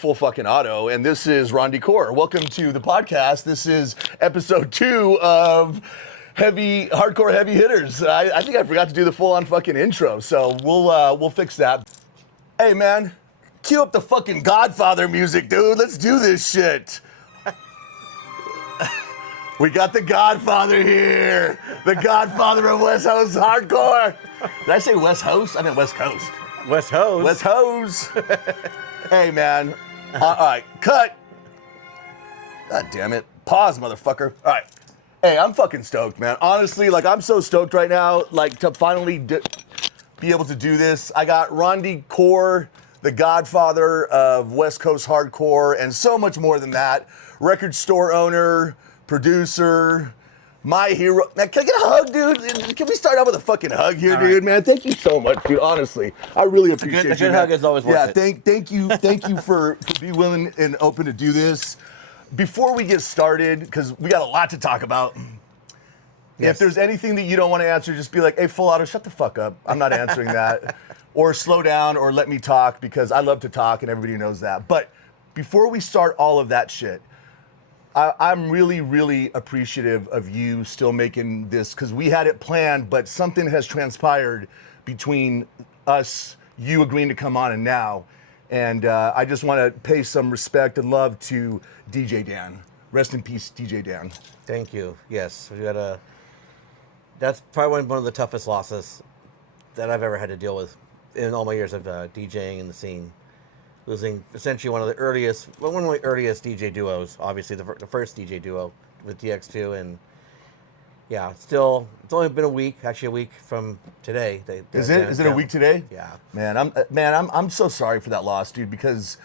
Full Fucking Auto, and this is Ron Decor. Welcome to the podcast. This is episode 2 of Hardcore Heavy Hitters. I think I forgot to do the full-on fucking intro, so we'll fix that. Hey, man, cue up the fucking Godfather music, dude. Let's do this shit. We got the Godfather here. The Godfather of West Coast Hardcore. Did I say West Coast? I meant West Coast. West Hose. West Hose. Hey, man. All right, cut. God damn it. Pause, motherfucker. All right. Hey, I'm fucking stoked, man. Honestly, like, I'm so stoked right now, like, to finally be able to do this. I got Ron Decor, the Godfather of West Coast Hardcore, and so much more than that. Record store owner, producer, my hero. Man, can I get a hug, dude? Can we start out with a fucking hug here, all dude? right. Man, thank you so much, dude. Honestly, I really appreciate it. A good hug is always worth it. Thank you for being willing and open to do this. Before we get started, because we got a lot to talk about. Yes. If there's anything that you don't want to answer, just be like, hey, Full Auto, shut the fuck up. I'm not answering that. Or slow down or let me talk, because I love to talk and everybody knows that. But before we start all of that shit, I'm really, really appreciative of you still making this, because we had it planned, but something has transpired between us, you agreeing to come on and now. And I just want to pay some respect and love to DJ Dan. Rest in peace, DJ Dan. Thank you. Yes, we got that's probably one of the toughest losses that I've ever had to deal with in all my years of DJing in the scene. Losing essentially one of my earliest DJ duos, obviously the first DJ duo with DX2, and yeah, it's only been a week from today. Is it a week today? Yeah. Man, I'm so sorry for that loss, dude, because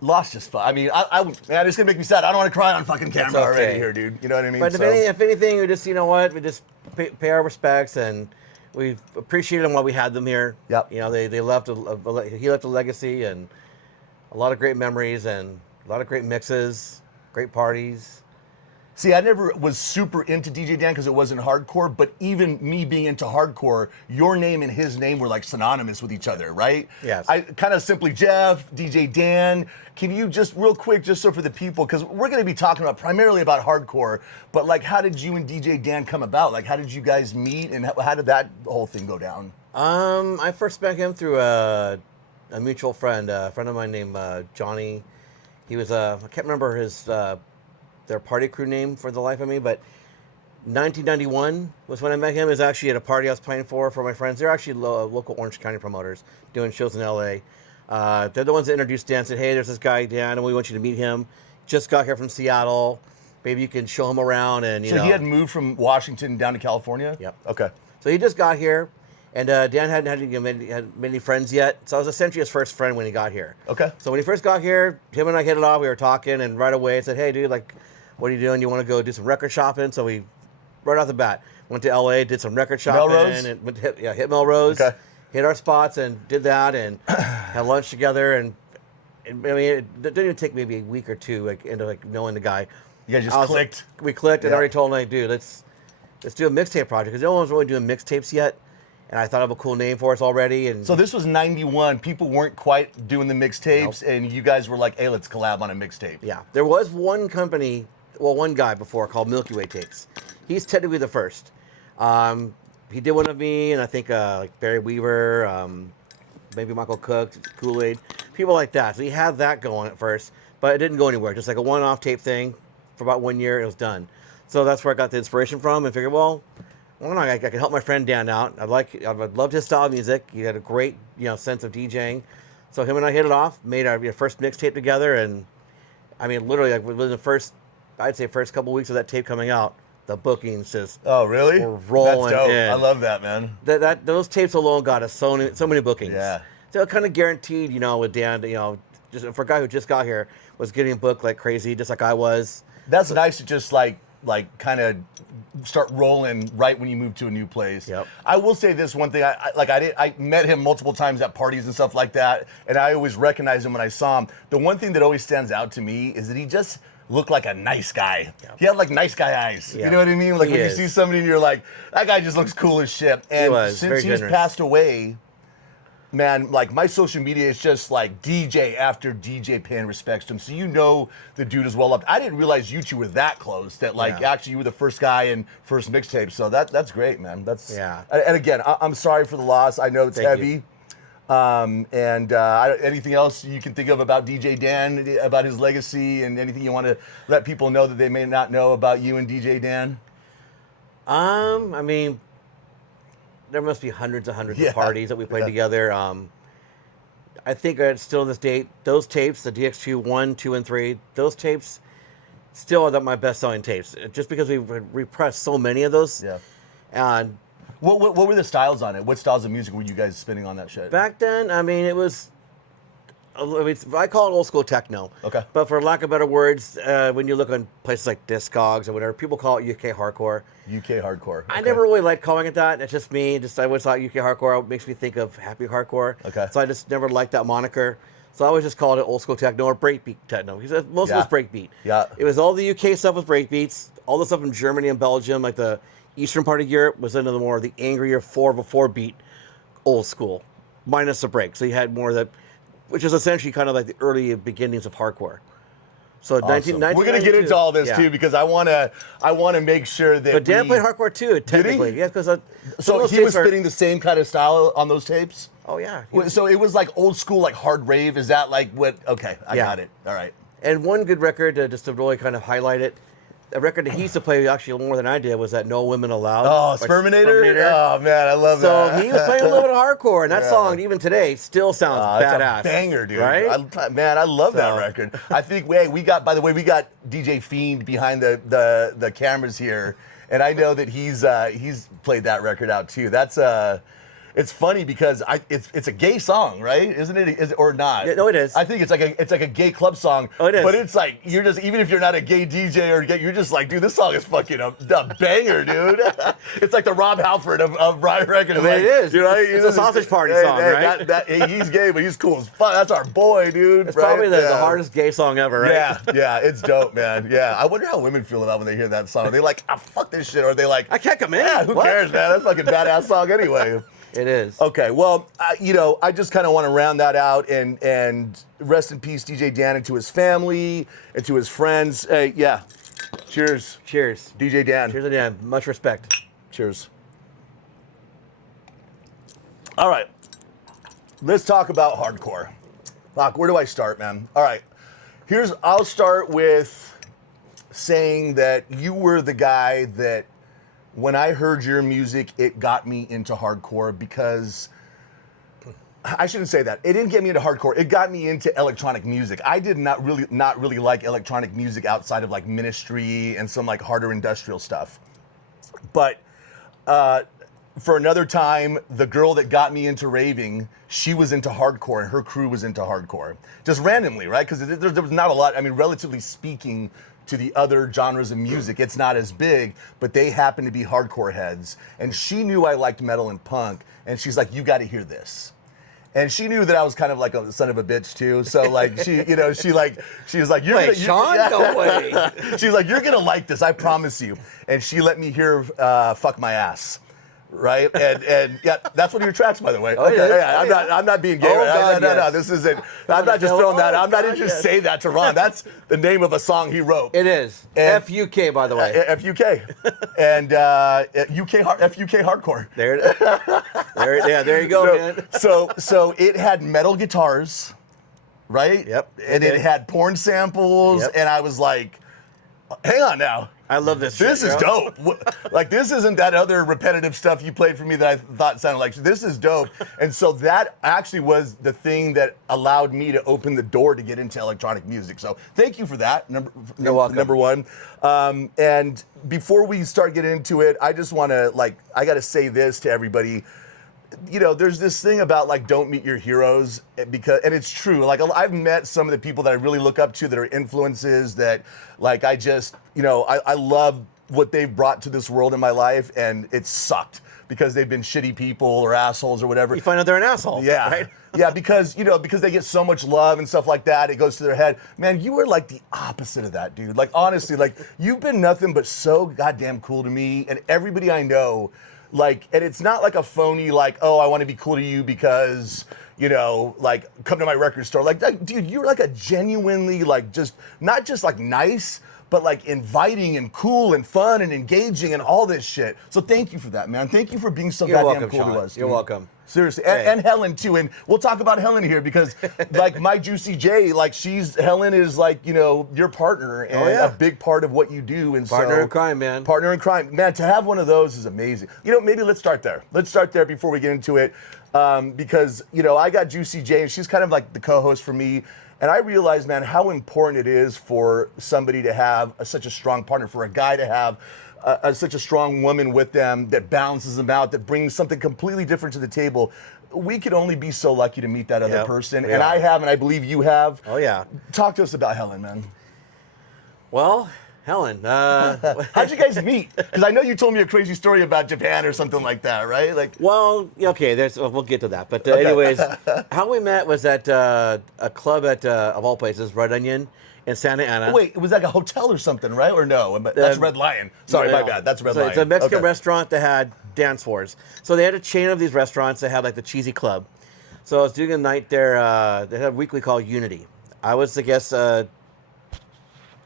loss just fun. I mean, man, it's gonna make me sad. I don't want to cry on fucking camera already here, dude. You know what I mean? But if anything, we just, you know what, we just pay our respects, and we appreciate them while we had them here. Yep. You know, he left a legacy and a lot of great memories and a lot of great mixes, great parties. See, I never was super into DJ Dan because it wasn't hardcore, but even me being into hardcore, your name and his name were like synonymous with each other, right? Yes. I kind of simply Jeff, DJ Dan. Can you just real quick, just so for the people, because we're going to be talking primarily about hardcore, but like, how did you and DJ Dan come about? Like, how did you guys meet, and how did that whole thing go down? I first met him through a mutual friend, a friend of mine named Johnny. He was I can't remember his their party crew name for the life of me, but 1991 was when I met him. It was actually at a party I was playing for my friends. They're actually local Orange County promoters doing shows in LA. They're the ones that introduced Dan, said, hey, there's this guy, Dan, and we want you to meet him. Just got here from Seattle. Maybe you can show him around. And you know. So he had moved from Washington down to California? Yep. Okay. So he just got here, and Dan hadn't had many friends yet. So I was essentially his first friend when he got here. Okay. So when he first got here, him and I hit it off. We were talking, and right away I said, hey, dude, like, what are you doing? You want to go do some record shopping? So we, right off the bat, went to LA, did some record shopping. Melrose? And went to hit Melrose. Okay. Hit our spots and did that and had lunch together. And I mean, it didn't even take maybe a week or two into knowing the guy. You guys just clicked? We clicked and already told him, like, dude, let's do a mixtape project. Because no one was really doing mixtapes yet. And I thought of a cool name for us already. And so this was 91. People weren't quite doing the mixtapes, nope. And you guys were like, hey, let's collab on a mixtape. Yeah. There was one guy before called Milky Way Tapes. He's technically the first. He did one of me, and I think like Barry Weaver, maybe Michael Cook, Kool-Aid, people like that. So he had that going at first, but it didn't go anywhere. Just like a one-off tape thing for about 1 year, it was done. So that's where I got the inspiration from, and figured, well, why not? I can help my friend Dan out. I loved his style of music. He had a great, sense of DJing. So him and I hit it off, made our first mixtape together, and I mean, literally, like within the first couple weeks of that tape coming out, the bookings just really were rolling. That's dope. in. I love that, man. Those tapes alone got us so many bookings. Yeah. So it kind of guaranteed, with Dan, just for a guy who just got here, was getting booked like crazy, just like I was. That's nice to just like kind of start rolling right when you move to a new place. Yep. I will say this one thing. I met him multiple times at parties and stuff like that, and I always recognize him when I saw him. The one thing that always stands out to me is that he just looked like a nice guy. Yep. He had like nice guy eyes. Yep. You know what I mean? Like when you see somebody and you're like, that guy just looks cool as shit. And since he's passed away, man, like my social media is just like DJ after DJ paying respects to him. So you know the dude is well loved. I didn't realize you two were that close. That like actually you were the first guy and first mixtape. So that's great, man. That's And again, I'm sorry for the loss. I know it's heavy. Anything else you can think of about DJ Dan, about his legacy, and anything you want to let people know that they may not know about you and DJ Dan? I mean, there must be hundreds of parties that we played together. I think still this date, those tapes, the DX2 1, 2, and 3, those tapes still are my best-selling tapes. Just because we repressed so many of those. Yeah. And what were the styles on it? What styles of music were you guys spinning on that shit? back then, I mean, it was. I call it old school techno. Okay. But for lack of better words, when you look on places like Discogs or whatever, people call it UK hardcore. UK hardcore. I never really liked calling it that. It's just me. I always thought UK hardcore makes me think of happy hardcore. Okay. So I just never liked that moniker. So I always just called it old school techno or breakbeat techno. Because most of it was breakbeat. Yeah. It was all the UK stuff with breakbeats. All the stuff in Germany and Belgium, like the eastern part of Europe, was into the more of the angrier 4/4 beat old school, minus the break. So you had more of the, which is essentially kind of like the early beginnings of hardcore. So Awesome. We're gonna get into all this too because I wanna make sure that. But Dan played hardcore too, technically. Yeah, because so he was spitting the same kind of style on those tapes. Oh yeah. So it was like old school, like hard rave. Is that like what? Okay, I got it. All right. And one good record, just to really kind of highlight it, a record that he used to play actually more than I did was that No Women Allowed. Oh, Sperminator? Oh, man, I love that. So he was playing a little bit of hardcore, and that song, even today, still sounds badass. It's a banger, dude. Right? I love that record. I think, we got DJ Fiend behind the cameras here, and I know that he's played that record out, too. That's it's funny because it's a gay song, right? Isn't it? Is it or not? Yeah, no, it is. I think it's like a gay club song. Oh, it is. But it's like you're just, even if you're not a gay DJ or gay, you're just like, dude, this song is fucking a banger, dude. It's like the Rob Halford of Riot Records. I mean, like, it is. You know, it's a sausage party song, right? He's gay, but he's cool as fuck. That's our boy, dude. It's probably the hardest gay song ever, right? Yeah, it's dope, man. Yeah, I wonder how women feel about when they hear that song. Are they like, fuck this shit, or are they like, I can't come in. Yeah, who cares, man? That's a fucking badass song anyway. It is. Okay, well, I just kind of want to round that out and rest in peace, DJ Dan, and to his family and to his friends. Hey, yeah, cheers. Cheers. DJ Dan. Cheers again. Much respect. Cheers. All right, let's talk about hardcore. Locke, where do I start, man? All right, I'll start with saying that you were the guy that, when I heard your music, it got me into hardcore because, I shouldn't say that. It didn't get me into hardcore. It got me into electronic music. I did not really like electronic music outside of like Ministry and some like harder industrial stuff. But for another time, the girl that got me into raving, she was into hardcore and her crew was into hardcore. Just randomly, right? Because there was not a lot, I mean, relatively speaking, to the other genres of music, it's not as big, but they happen to be hardcore heads. And she knew I liked metal and punk, and she's like, you got to hear this. And she knew that I was kind of like a son of a bitch too. So like she was like, Wait, Sean, no way. She's like, you're gonna like this, I promise you. And she let me hear "Fuck My Ass." Right, and yeah, that's one of your tracks, by the way. Okay, yeah, I'm not being gay. Oh, right? God, No, this isn't. I'm not just throwing that. I'm not even just say that to Ron. That's the name of a song he wrote. It is FUK, by the way. FUK, and FUK hardcore. There it is. There you go, man. So it had metal guitars, right? Yep. And it had porn samples, and I was like, hang on now. I love this. This is dope. Like, this isn't that other repetitive stuff you played for me that I thought sounded like. This is dope. And so that actually was the thing that allowed me to open the door to get into electronic music. So thank you for that. You're welcome. Number one. And before we start getting into it, I just want to, I got to say this to everybody. There's this thing about don't meet your heroes, and it's true. I've met some of the people that I really look up to that are influences that I just, I love what they've brought to this world in my life, and it sucked because they've been shitty people or assholes or whatever. You find out they're an asshole. Yeah. Right? Yeah, because they get so much love and stuff like that, it goes to their head. Man, you were the opposite of that, dude. Honestly, you've been nothing but so goddamn cool to me, and everybody I know Like, and it's not like a phony, like, oh, I want to be cool to you because, you know, like, come to my record store. Like, dude, you're like a genuinely, like, just, not just like nice, but like inviting and cool and fun and engaging and all this shit. So thank you for that, man. Thank you for being so You're goddamn welcome, cool Sean. to us. You're dude. welcome. Seriously, Hey. and Helen too, and we'll talk about Helen here because, like, my Juicy J, like, Helen is like, you know, your partner and yeah. a big part of what you do, and Partner so, in crime, man. Partner in crime, man. To have one of those is amazing. You know, maybe let's start there. Let's start there before we get into it, because you know, I got Juicy J, and she's kind of like the co-host for me. And I realized, man, how important it is for somebody to have such a strong partner, for a guy to have such a strong woman with them that balances them out, that brings something completely different to the table. We could only be so lucky to meet that other Yep, person. we And are. I have, and I believe you have. Oh, yeah. Talk to us about Helen, man. Well, Helen. How'd you guys meet? Because I know you told me a crazy story about Japan or something like that, right? Like, Well, okay, we'll get to that. But Okay. anyways, how we met was at a club at, of all places, Red Onion in Santa Ana. wait, it was like a hotel or something, right? Or no? That's Red Lion. Sorry, my bad. That's Red So Lion. it's a Mexican Okay. restaurant that had dance floors. So they had a chain of these restaurants that had like the cheesy club. So I was doing a night there. They had a weekly called Unity. I was the guest. I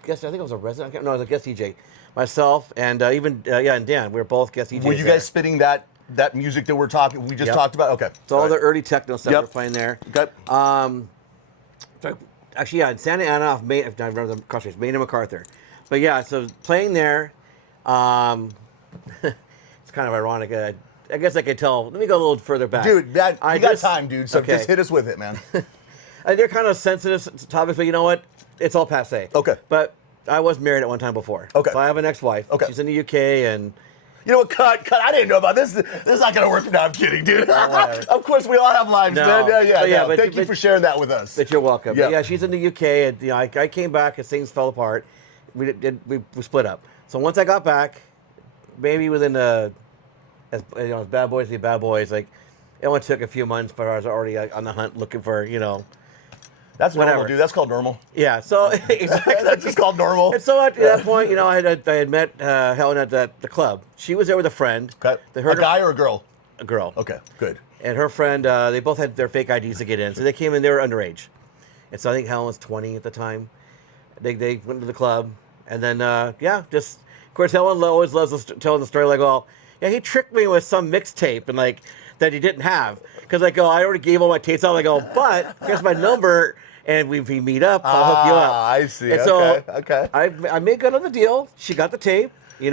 think I was a resident. No, I was a guest DJ. Myself and and Dan. We were both guest DJs. Were you there. guys spitting that music that we just Yep. talked about? Okay. So all All the right. early techno stuff Yep. we're playing there. Okay. So actually, yeah, in Santa Ana, off Main, I remember the cross streets, Main and MacArthur. But yeah, so playing there, it's kind of ironic. I guess I could tell. Let me go a little further back. Dude, you got just- time, dude. So okay. just hit us with it, man. They're kind of sensitive topics, but you know what? It's all passé. Okay. But I was married at one time before. Okay. So I have an ex-wife. Okay. She's in the UK, and You know what? Cut. I didn't know about this. This is not gonna work. No, I'm kidding, dude. Of course, we all have lives, No. man. Yeah. But- Thank you but- for sharing that with us. but you're welcome. Yeah. But yeah, she's in the UK, and I came back as things fell apart. We split up. So once I got back, maybe within as bad boys be bad boys, like it only took a few months, but I was already on the hunt looking for That's normal, whatever. dude. That's called normal. Yeah. So exactly. That's just called normal. And so at that point, I had met Helen at the club. She was there with a friend. Okay. They A heard guy or a girl? a girl. Okay, good. And her friend, they both had their fake IDs to get in. So they came in, they were underage. And so I think Helen was 20 at the time. They went to the club. And then, of course, Helen always loves telling the story like, well, yeah, he tricked me with some mixtape and like that he didn't have. Because I go, I already gave all my tapes out. I go, but here's my number. And we meet up, I'll hook you up. I see. And Okay. I made good on the deal. She got the tape. We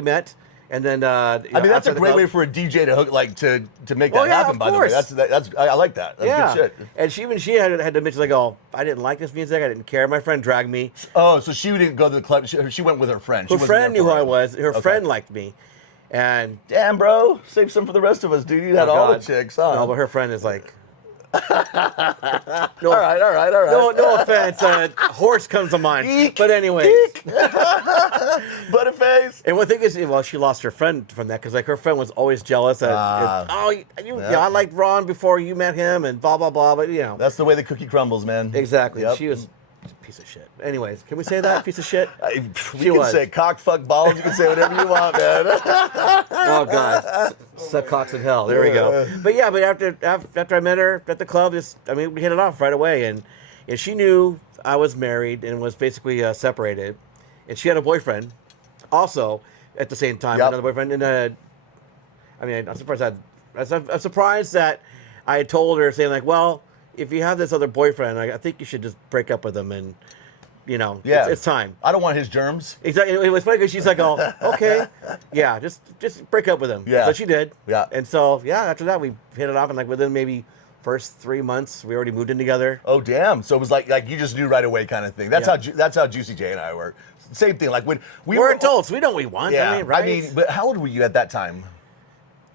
met. And then I mean, that's after a the great club- way for a DJ to hook, like to make that Oh, yeah, happen. of By course. the way, that's I like that. That's good shit. And she had to mention like, oh, I didn't like this music. I didn't care. My friend dragged me. Oh, so she didn't go to the club. She went with her friend. She Her wasn't friend there knew for who I her. was. Her Okay. friend liked me. And Damn, bro, save some for the rest of us, dude. You had all the God. chicks, huh? No, but her friend is like, all right. no offense. Horse comes to mind. Eek, But anyways. eek. Butterface. And one thing is, well, she lost her friend from that because like her friend was always jealous. I liked Ron before you met him, and blah blah blah. But That's the way the cookie crumbles, man. exactly. Yep. She was a piece of shit. Anyways, can we say that piece of shit? We She can was. say cock, fuck, balls. You can say whatever you want, man. Oh God, suck cocks in hell. There we go. But yeah, but after I met her at the club, we hit it off right away, and she knew I was married and was basically separated, and she had a boyfriend, also at the same time, Yep. another boyfriend, and I'm surprised that I had told her saying like, well, if you have this other boyfriend, I think you should just break up with him, and Yeah. it's time. I don't want his germs. Exactly. It was funny because she's like, "Oh, okay, yeah, just break up with him." Yeah. So she did. Yeah. And so after that we hit it off, and like within maybe first 3 months we already moved in together. Oh damn! So it was like you just knew right away, kind of thing. That's Yeah. that's how Juicy J and I work. Same thing. Like when we We're were adults. We know what we want. Yeah. Right? but how old were you at that time?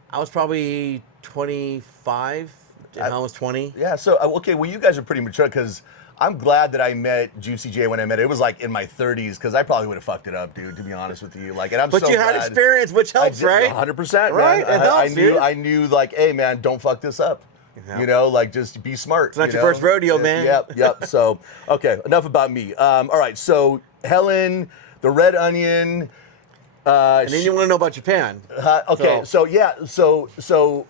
I was probably 25, and Helen was 20. Yeah. So okay. Well, you guys are pretty mature because I'm glad that I met Juicy J when I met her. It was like in my 30s because I probably would have fucked it up, dude. To be honest with you, like, and I'm But so you had glad. experience, which helps, right? 100%, Right? man. It helps, I dude. knew, like, hey, man, don't fuck this up. Yeah. Like, just be smart. It's not you your know? first rodeo, man. Yep. So, okay, enough about me. All right, so Helen, the Red Onion. And then you want to know about Japan. Okay, so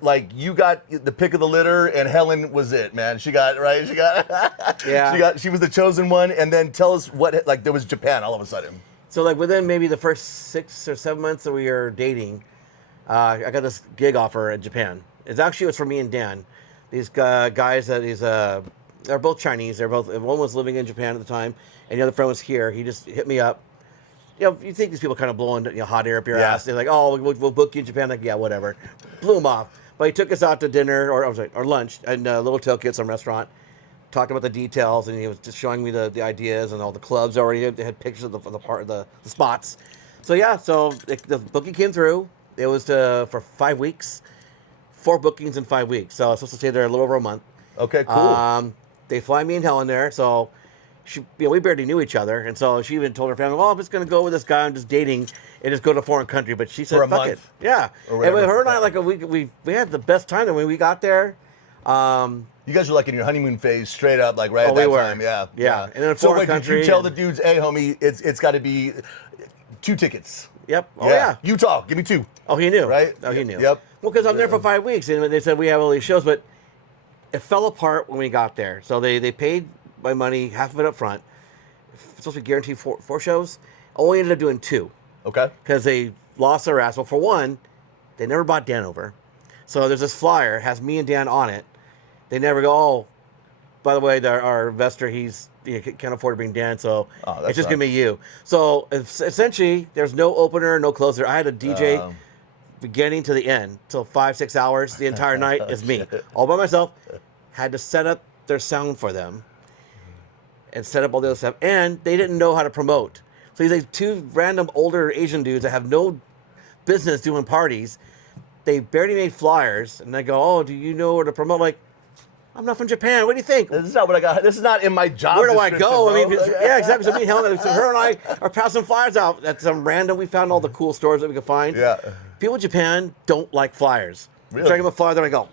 like you got the pick of the litter, and Helen was it, man. She got right. She got Yeah. She was the chosen one. And then tell us what like there was Japan all of a sudden. So like within maybe the first 6 or 7 months that we were dating, I got this gig offer in Japan. It was for me and Dan. These guys that they're both Chinese. One was living in Japan at the time, and the other friend was here. He just hit me up. You think these people kind of blowing hot air up your ass. They're like, oh, we'll book you in Japan. Like, yeah, whatever. Blew them off. But he took us out to dinner or lunch in Little Tokyo, some restaurant. Talked about the details, and he was just showing me the ideas and all the clubs already. They had pictures of the spots. So yeah, the booking came through. It was for 5 weeks, 4 bookings in 5 weeks. So I was supposed to stay there a little over a month. Okay, cool. They fly me and Helen there, so we barely knew each other, and so she even told her family, "Well, I'm just going to go with this guy I'm just dating and just go to a foreign country." But she said, For a "Fuck month. it, yeah." And with her and I, like we had the best time when we got there. You guys were like in your honeymoon phase, straight up, like right at we that were. time, yeah. And in a so foreign wait, country. did you tell the dudes, hey, homie, it's got to be 2 tickets? Yep. Oh yeah. Utah, give me 2. Oh, he knew. Right? Oh, he knew. Yep. Well, because I'm there for 5 weeks, and they said we have all these shows, but it fell apart when we got there. So they paid my money, half of it up front. It's supposed to be guaranteed 4 shows. Only ended up doing 2. Okay. Because they lost their ass. Well, for one, they never bought Dan over. So there's this flyer, has me and Dan on it. They never go, oh, by the way, our investor, can't afford to bring Dan, so it's just going to be you. So essentially, there's no opener, no closer. I had a DJ beginning to the end, till 5-6 hours. The entire night is me, all by myself. Had to set up their sound for them and set up all the other stuff. And they didn't know how to promote. So these like 2 random older Asian dudes that have no business doing parties, they barely made flyers. And they go, oh, do you know where to promote? Like, I'm not from Japan. What do you think? This is not what I got. This is not in my job. Where do I go? Bro. I mean, yeah, exactly. So me and Helen, her and I are passing flyers out at some random. We found all the cool stores that we could find. Yeah. People in Japan don't like flyers. Really? Try to give them a flyer, they're like, oh.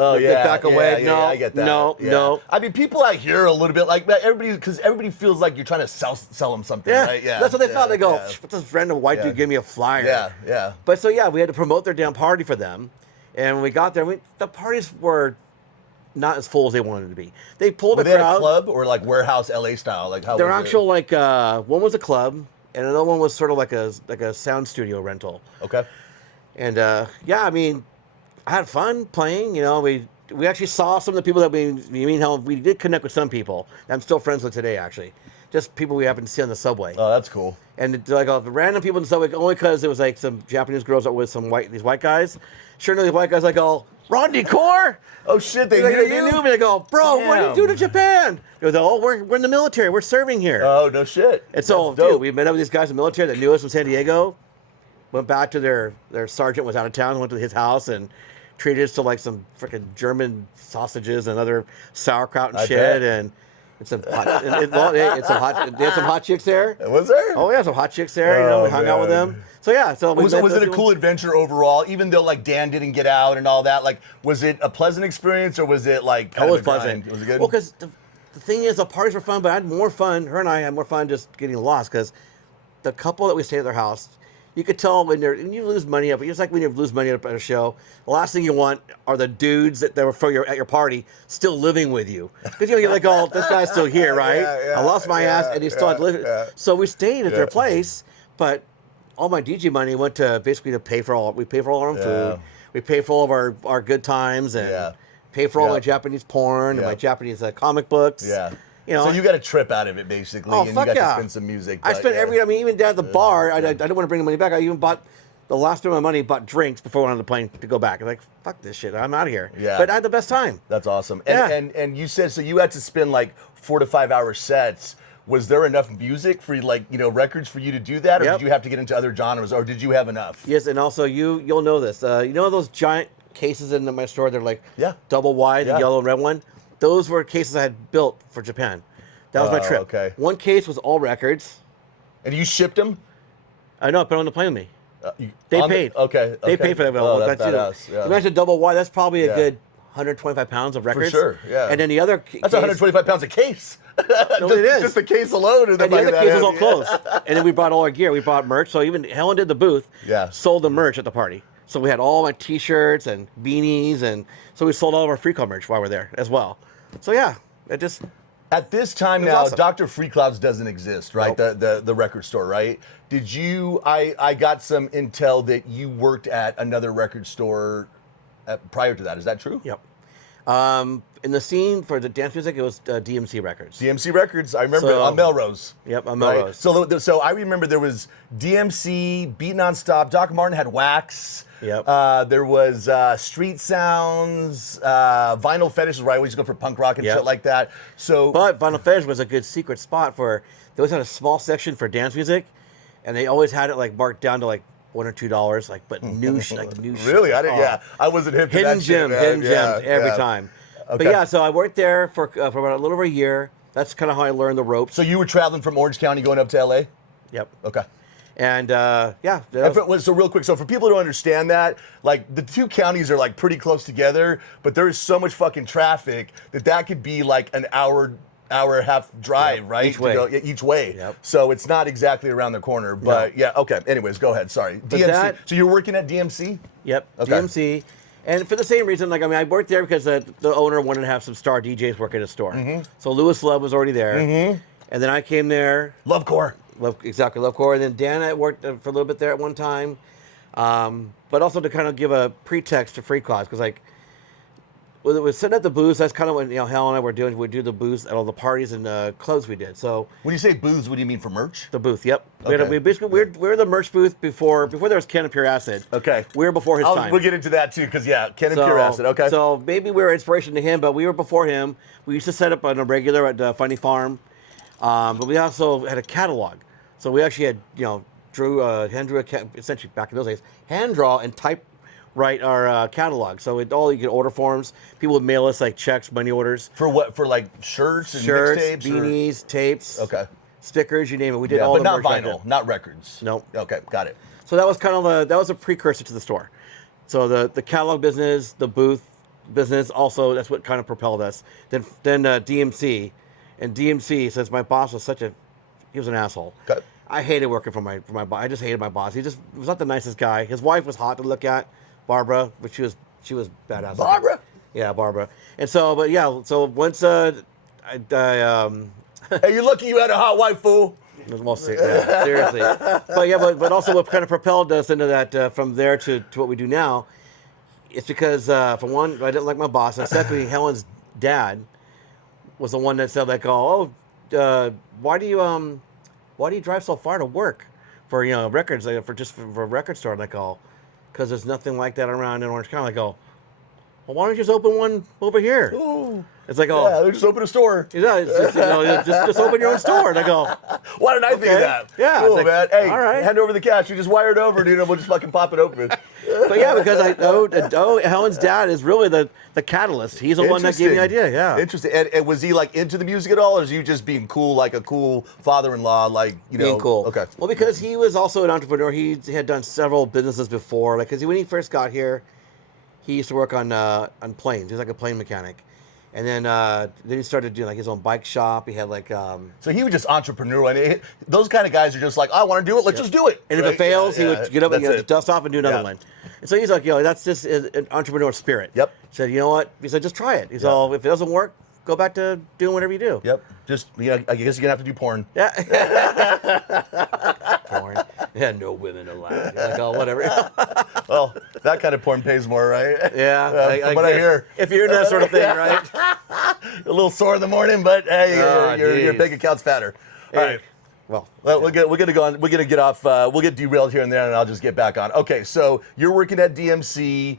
Oh They yeah, back away. Yeah, No, I get that. no, Yeah. no. I mean, people out here are a little bit like because everybody feels like you're trying to sell them something, Yeah, right? Yeah, that's what they thought. They go, yeah. what's this random white dude give me a flyer? Yeah, yeah. But so yeah, we had to promote their damn party for them, and when we got there, the parties were not as full as they wanted to be. They pulled Were a they at crowd. a club or like warehouse LA style? Like how? They're was actual like one was a club, and another one was sort of like a sound studio rental. Okay. And yeah, I mean, I had fun playing. We actually saw some of the people that we did connect with some people that I'm still friends with today, actually. Just people we happened to see on the subway. Oh, that's cool. And like the random people in the subway, only because it was like some Japanese girls that with these white guys. Sure enough, these white guys like, oh, Ron Decor? Oh shit, they Like, knew they you? knew me. They go, bro, what do you do to Japan? They go, oh, we're in the military. We're serving here. Oh no shit. And so, That's dope. dude, we met up with these guys in the military that knew us from San Diego. Went back to their sergeant was out of town. Went to his house and treated us to like some freaking German sausages and other sauerkraut and I shit. bet. And it's some hot. They had some hot chicks there. Was there? Oh yeah, some hot chicks there. Oh, We hung out with man. them. So yeah, so we Was met it those a people. cool adventure overall? Even though like Dan didn't get out and all that, like was it a pleasant experience or was it like kind It was of a grind? pleasant. Was it good? Well, because the thing is, the parties were fun, but I had more fun. Her and I had more fun just getting lost because the couple that we stayed at their house, you could tell when you lose money up. It's like when you lose money up at a show. The last thing you want are the dudes that were at your party still living with you. Because you're like, oh, this guy's still here, right? Yeah, I lost my ass, and he's still living. yeah. So we stayed at Yeah. their place, but all my DJ money went to basically to pay for all. We pay for all our own Yeah. food. We pay for all of our good times and Yeah. pay for all Yeah. my Japanese porn and Yeah. my Japanese comic books. Yeah. You know, So you got a trip out of it basically, Oh, and fuck you got yeah. to spend some music. I but, spent yeah. even down at the bar, I didn't want to bring the money back. I even bought the last bit of my money, bought drinks before I went on the plane to go back. I'm like, fuck this shit, I'm out of here. Yeah. But I had the best time. That's awesome. Yeah. And you said so you had to spend like 4 to 5 hour sets. Was there enough music for records for you to do that, or Yep. did you have to get into other genres, or did you have enough? Yes, and also you'll know this. You know those giant cases in my store? They're like Yeah. double wide, Yeah. the yellow and red one. Those were cases I had built for Japan. That was my Oh, trip. okay. One case was all records. And you shipped them? I know, put on the plane with me. They paid. Okay. They paid for that. Oh, That's that's badass. Yeah. Imagine double wide. That's probably a Yeah. good 125 pounds of records. sure, yeah. And then the other That's 125 pounds a case. No, it is. Just the case alone. And the other case was all closed. And then we brought all our gear. We brought merch. So even Helen did the booth. Yeah. Sold the merch at the party. So we had all my T-shirts and beanies, and so we sold all of our Free Cloud merch while we were there as well. So yeah, it just. At this time now, awesome. Dr. Free Clouds doesn't exist, right? Nope. The record store, right? Did you? I got some intel that you worked at another record store prior to that. Is that true? Yep. In the scene for the dance music, it was DMC Records. DMC Records. I remember So- on Melrose. Yep, on Right? Melrose. So I remember there was DMC, Beat Non-Stop. Doc Martin had Wax. Yep. There was Street Sounds, Vinyl Fetish is where I always go for punk rock and Yep. shit like that. So But Vinyl Fetish was a good secret spot for. They always had a small section for dance music, and they always had it like marked down to like $1 or $2, like but new shit. really, I didn't. Oh. Yeah, I wasn't hip to Hidden that shit, gems, man. hidden Yeah, gems every yeah. time. Okay. But yeah, so I worked there for about a little over a year. That's kind of how I learned the ropes. So you were traveling from Orange County going up to LA? Yep. Okay. And yeah, that And was- so real quick, so for people who don't understand that, like the two counties are like pretty close together, but there is so much fucking traffic that could be like an hour and a half drive, Yep, right? each way. Yeah, each way. Yep. So it's not exactly around the corner, but yeah, okay. Anyways, go ahead. Sorry. But DMC. that- So you're working at DMC? Yep, Okay. DMC. And for the same reason, like, I mean, I worked there because the owner wanted to have some star DJs work at his store. Mm-hmm. So Lewis Love was already there. And then I came there. Lovecore. Lovecore. And then Dan, I worked for a little bit there at one time. But also to kind of give a pretext to Free Clouds, because like, when it was sitting at the booths, that's kind of what Hal and I were doing. We'd do the booths at all the parties and clubs we did. So When you say booths, what do you mean for merch? the booth, yep. Okay. We were the merch booth before there was Ken and Pure Acid. Okay. We were before his time. We'll get into that too, because yeah, Ken and Pure Acid. Okay. So maybe we were inspiration to him, but we were before him. We used to set up on a regular at Funny Farm, but we also had a catalog. So we actually had, hand drew essentially back in those days, hand draw and type write our catalog. So you could order forms. People would mail us like checks, money orders, For what? For like shirts and shirts, mixtapes? or- beanies, tapes, Okay. stickers, you name it. We did Yeah, all but the not merch back vinyl, then. not records. Nope. Okay, got it. So that was kind of that was a precursor to the store. So the catalog business, the booth business, also that's what kind of propelled us. Then DMC, and DMC, since my boss was he was an asshole. Okay. I hated working for my boss. I just hated my boss. He just was not the nicest guy. His wife was hot to look at, Barbara, but she was badass. Barbara? Yeah, Barbara. And so, but yeah, so once Hey, you're lucky you had a hot wife, fool. Well, seriously. But also what kind of propelled us into that from there to what we do now, it's because for one, I didn't like my boss, and secondly, Helen's dad was the one that said like, why do you drive so far to work for records for a record store? And I go, because there's nothing like that around in Orange County. I go, well, why don't you just open one over here? Ooh. It's like, Yeah, they just open a store. yeah, it's just open your own store. And I go, Why didn't I think of that? Yeah, Cool, it's like, man. Hey, all right. hand over the cash. You just wire it over, dude, and we'll just fucking pop it open. but yeah, because I know Helen's dad is really the catalyst. He's the one that gave me the idea. Yeah. Interesting. And was he like into the music at all, or is you just being cool, like a cool father-in-law, like Being cool. Okay. Well, because he was also an entrepreneur. He had done several businesses before. Like, because when he first got here, he used to work on planes. He was like a plane mechanic. And then he started doing like his own bike shop. He had like, So he was just entrepreneurial, and those kind of guys are just like, I want to do it. Let's just do it. and if right? it fails, Yeah, he yeah, would get up and that's it. dust off and do another Yeah. one. And so he's like, that's just an entrepreneur spirit. Yep. He said, you know what? He said, just try it. He's Yeah. all, if it doesn't work, go back to doing whatever you do. Yep. Just I guess you're gonna have to do porn. Yeah. Porn. Yeah, no women allowed. You're like, oh, whatever. Well, that kind of porn pays more, right? Yeah. From what I hear. If you're in that sort of thing, right? A little sore in the morning, but hey, Oh, your geez. bank account's fatter. All right. Well, We're gonna go on. We're gonna get off. We'll get derailed here and there, and I'll just get back on. Okay, so you're working at DMC.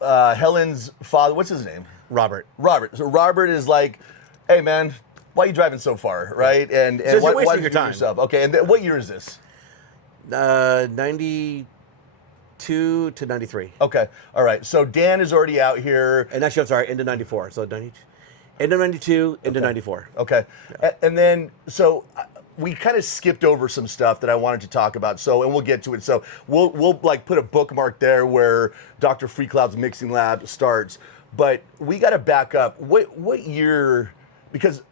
Helen's father. What's his name? Robert. Robert. So Robert is like, hey man, why are you driving so far, right? And Says why, you're wasting why did your you do it time. yourself? Okay, and what year is this? 92 to 93. Okay, all right. So Dan is already out here. And actually, I'm sorry, into 94. So 90, end of 92, into 94. Okay, and then so we kind of skipped over some stuff that I wanted to talk about. So and we'll get to it. So we'll like put a bookmark there where Dr. Free Cloud's mixing lab starts. But we got to back up. What year? Because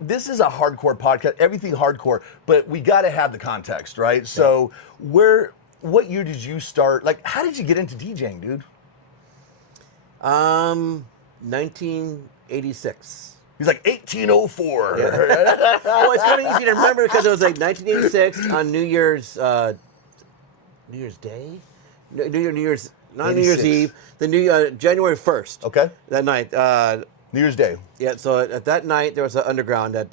this is a hardcore podcast, everything hardcore, but we got to have the context, right? Yeah. So what year did you start? Like, how did you get into DJing, dude? 1986. He's like 1804. Yeah. Well, it's kind of easy to remember because it was like 1986 on New Year's Day, New Year's, not 86. New Year's Eve, the January 1st. Okay. That night. New Year's Day. Yeah. So at that night there was an underground that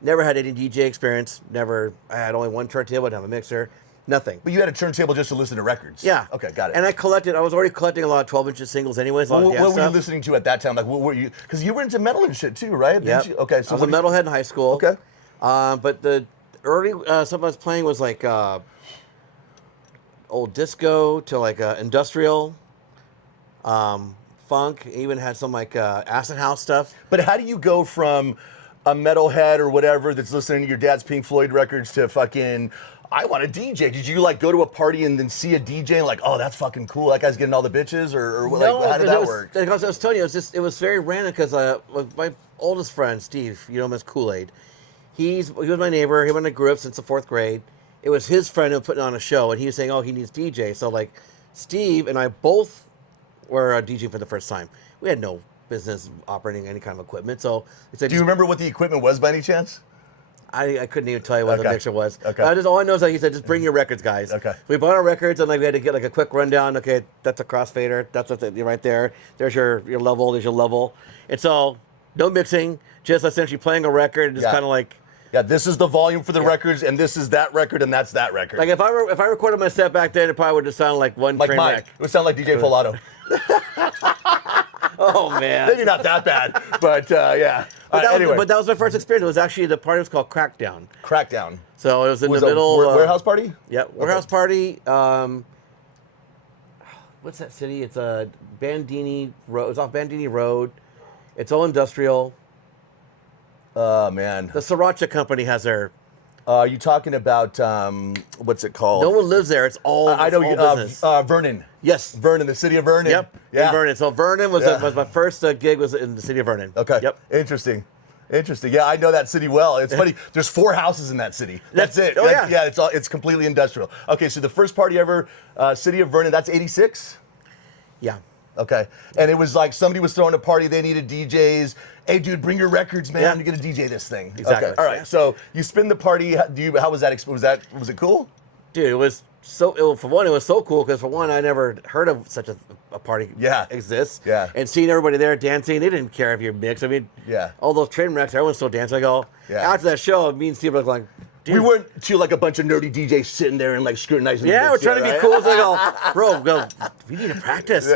never had any DJ experience. Never. I had only one turntable. I didn't have a mixer. Nothing. But you had a turntable just to listen to records. Yeah. Okay, got it. And I was already collecting a lot of 12-inch singles anyways. What were you listening to at that time? Like, what were you? Because you were into metal and shit too, right? Yeah. Okay, so I was a metalhead in high school. Okay. But the early stuff I was playing was like old disco to like industrial, funk. Even had some like acid house stuff. But how do you go from a metalhead or whatever that's listening to your dad's Pink Floyd records to fucking, I want to DJ? Did you like go to a party and then see a DJ and like, oh, that's fucking cool, that guy's getting all the bitches, or no, like, how did that work? Because I was telling you, it was very random because my oldest friend Steve, you know him as Kool-Aid. He was my neighbor. He and I grew up since the 4th grade. It was his friend who was putting on a show, and he was saying, oh, he needs DJ. So like, Steve and I both were DJing for the first time. We had no business operating any kind of equipment, so it's like, do you remember what the equipment was by any chance? I couldn't even tell you what the mixer was. Okay. All I know is that he said, just bring your records, guys. Okay. We bought our records, and like we had to get like a quick rundown. Okay, that's a crossfader. That's what's right there. There's your level. There's your level. And so no mixing, just essentially playing a record. Just kind of like. Yeah, this is the volume for the records, and this is that record, and that's that record. Like if I recorded my set back then, it probably would just sound like one train wreck. It would sound like DJ Folato. Oh man. Maybe not that bad, but yeah. But anyway. But that was my first experience. It was actually the party was called Crackdown. Crackdown. So it was in the middle. Warehouse party? Yeah, warehouse party. What's that city? It's a Bandini Road. It's off Bandini Road. It's all industrial. Oh man. The Sriracha company has their. Are you talking about what's it called? No one lives there. It's all. I know. business. Vernon. Yes. Vernon, the city of Vernon. Yep. Yeah. In Vernon. So Vernon was my first gig was in the city of Vernon. Okay. Yep. Interesting. Yeah, I know that city well. It's funny. There's 4 houses in that city. That's it. Oh yeah. Yeah. It's completely industrial. Okay, so the first party ever, city of Vernon. That's 86. Yeah. Okay. And it was like somebody was throwing a party. They needed DJs. Hey, dude, bring your records, man. Yeah. You're gonna DJ this thing. Exactly. Okay. All right. So you spin the party. How was that? Was it cool? Dude, it was for one, it was so cool because for one, I never heard of such a party exists. Yeah. And seeing everybody there dancing, they didn't care if you're mixed. I mean, all those train wrecks, everyone's still dancing. I go, after that show, me and Steve were like, dude. We weren't like a bunch of nerdy DJs sitting there and like scrutinizing. Yeah, we're trying to be cool. So I go, bro, we need to practice. We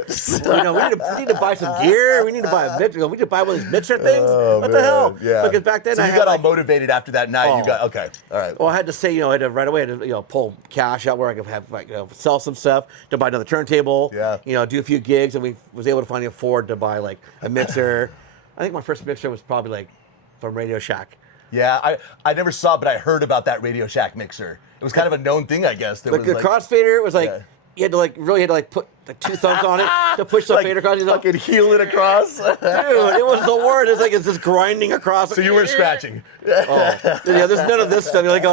need to buy some gear. We need to buy a mixer. We need to buy one of these mixer things. What the hell? Yeah. Because back then so you got all motivated after that night. You got okay. All right. Well, I had to say, I had to right away pull cash out where I could have sell some stuff to buy another turntable. Yeah. Do a few gigs, and we was able to finally afford to buy like a mixer. I think my first mixer was probably like from Radio Shack. Yeah, I never saw it, but I heard about that Radio Shack mixer. It was kind of a known thing, I guess. The crossfader was like, you had to put like 2 thumbs on it to push the fader across. Fucking heel it across. Dude, it was the word. It's just grinding across. So you weren't scratching. There's none of this stuff. You're like,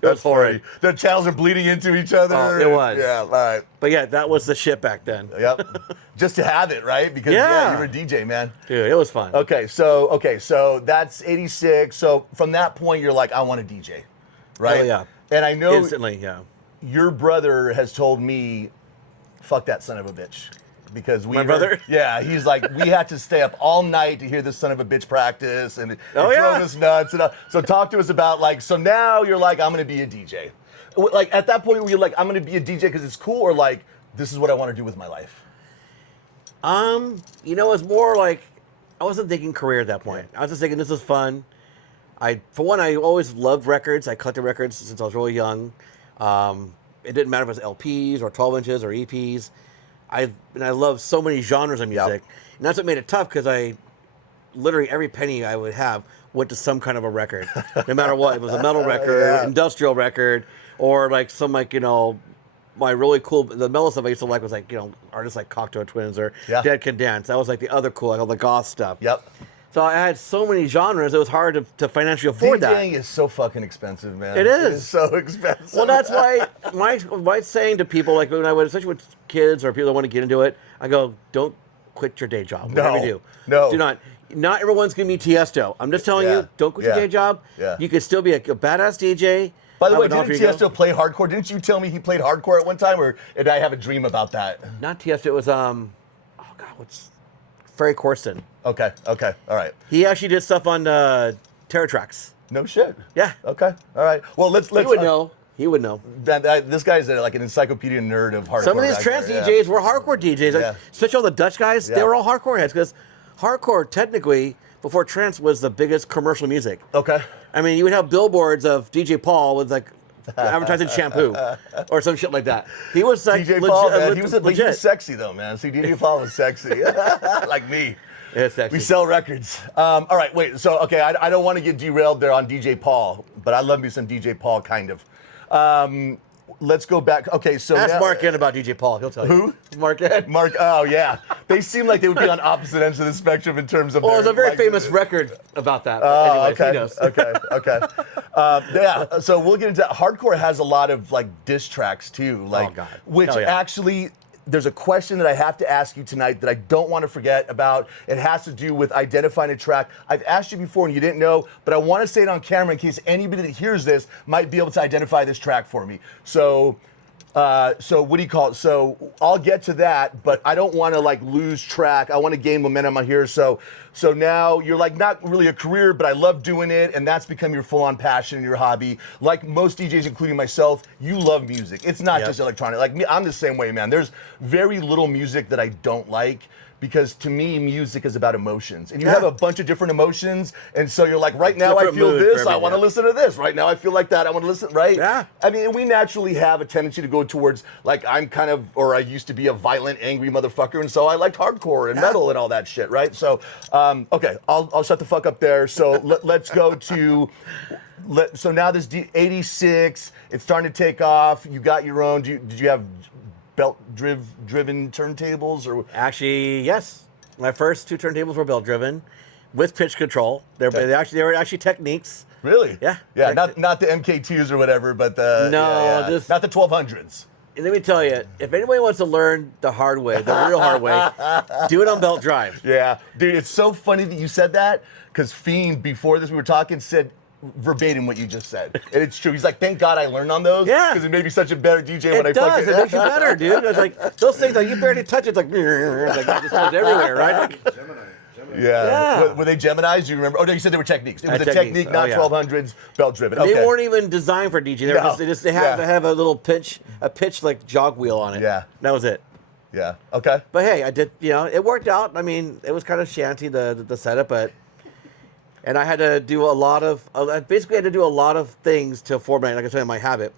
That's horrid. The channels are bleeding into each other. Oh, it was. Yeah, all right. But yeah, that was the shit back then. Yep. Just to have it, right? Because you were a DJ, man. Dude, it was fun. Okay, so that's 86. So from that point, you're like, I want to DJ, right? Oh yeah. And I know instantly, yeah. Your brother has told me, fuck that son of a bitch. Because my brother? Yeah, he's like, we had to stay up all night to hear this son of a bitch practice, and it drove us nuts. And so talk to us about so now you're like, I'm going to be a DJ. Like at that point, were you like, I'm going to be a DJ because it's cool, or like, this is what I want to do with my life? It's more like, I wasn't thinking career at that point. I was just thinking this is fun. For one, I always loved records. I collected records since I was really young. It didn't matter if it was LPs or 12 inches or EPs. I love so many genres of music, and that's what made it tough because I literally every penny I would have went to some kind of a record, no matter what. It was a metal record, industrial record, or like some my really cool, the mellow stuff I used to like was like, artists like Cocteau Twins or Dead Can Dance. That was like the other cool, like all the goth stuff. Yep. So I had so many genres, it was hard to financially afford that. DJing is so fucking expensive, man. It is. It's so expensive. Well, that's why my saying to people, like when I would, especially with kids or people that want to get into it, I go, don't quit your day job. Whatever you do. No. Do not. Not everyone's going to be Tiesto. I'm just telling you, don't quit your day job. Yeah. You could still be a badass DJ. By the way, didn't Tiesto play hardcore? Didn't you tell me he played hardcore at one time, or did I have a dream about that? Not Tiesto. It was what's Ferry Corsten. Okay, all right. He actually did stuff on Terror Tracks. No shit. Yeah. Okay, all right. Well, let's. He would know. He would know. This guy's like an encyclopedia nerd of hardcore. Some of these trance DJs were hardcore DJs. Like, especially all the Dutch guys, they were all hardcore heads because hardcore, technically, before trance was the biggest commercial music. Okay. I mean, you would have billboards of DJ Paul with like advertising shampoo or some shit like that. He was like DJ Paul, man, he was sexy though, man. See, DJ Paul was sexy, like me. It's sexy. We sell records. All right, wait. So, okay, I don't want to get derailed there on DJ Paul, but I love me some DJ Paul, kind of. Let's go back. Okay, so ask Mark Ed about DJ Paul. He'll tell you. Who? Mark Ed. Mark. Oh yeah. They seem like they would be on opposite ends of the spectrum in terms of. Well, there's a very famous record about that. Anyways, okay. He knows. Okay. Yeah. So we'll get into that. Hardcore has a lot of like diss tracks too, like which actually. There's a question that I have to ask you tonight that I don't want to forget about. It has to do with identifying a track. I've asked you before and you didn't know, but I want to say it on camera in case anybody that hears this might be able to identify this track for me. So what do you call it? So I'll get to that, but I don't want to like lose track. I want to gain momentum on here. So now you're like not really a career, but I love doing it, and that's become your full-on passion and your hobby. Like most DJs, including myself, you love music. It's not just electronic. Like me, I'm the same way, man. There's very little music that I don't like. Because to me, music is about emotions. And you have a bunch of different emotions. And so you're like, right now I feel this, I want to listen to this. Right now I feel like that, I want to listen, right? Yeah. I mean, we naturally have a tendency to go towards, like, I'm kind of, or I used to be a violent, angry motherfucker. And so I liked hardcore and metal and all that shit, right? So, okay, I'll shut the fuck up there. So let's go to, so now this 86, it's starting to take off. You got your own, did you have belt-driven turntables, or actually, yes. My first two turntables were belt-driven, with pitch control. They were actually Techniques. Really? Yeah. Yeah. Not the MK2s or whatever, but the just not the 1200s. And let me tell you, if anybody wants to learn the hard way, the real hard way, do it on belt drive. Yeah, dude, it's so funny that you said that because Fiend, before this we were talking, said verbatim what you just said, and it's true. He's like, "Thank God I learned on those, because it made me such a better DJ when I fucking." It makes you better, dude. It's like those things, like you barely touch it, it's like it just goes everywhere, right? Gemini. Yeah. Were they Geminis? Do you remember? Oh no, you said they were Techniques. It was a Technique, not 1200s, belt driven. Okay. They weren't even designed for DJ. They have a little pitch like jog wheel on it. Yeah. That was it. Yeah. Okay. But hey, I did. It worked out. I mean, it was kind of shanty the setup, but. And I had to do a lot of, things to formulate, like I said, my habit.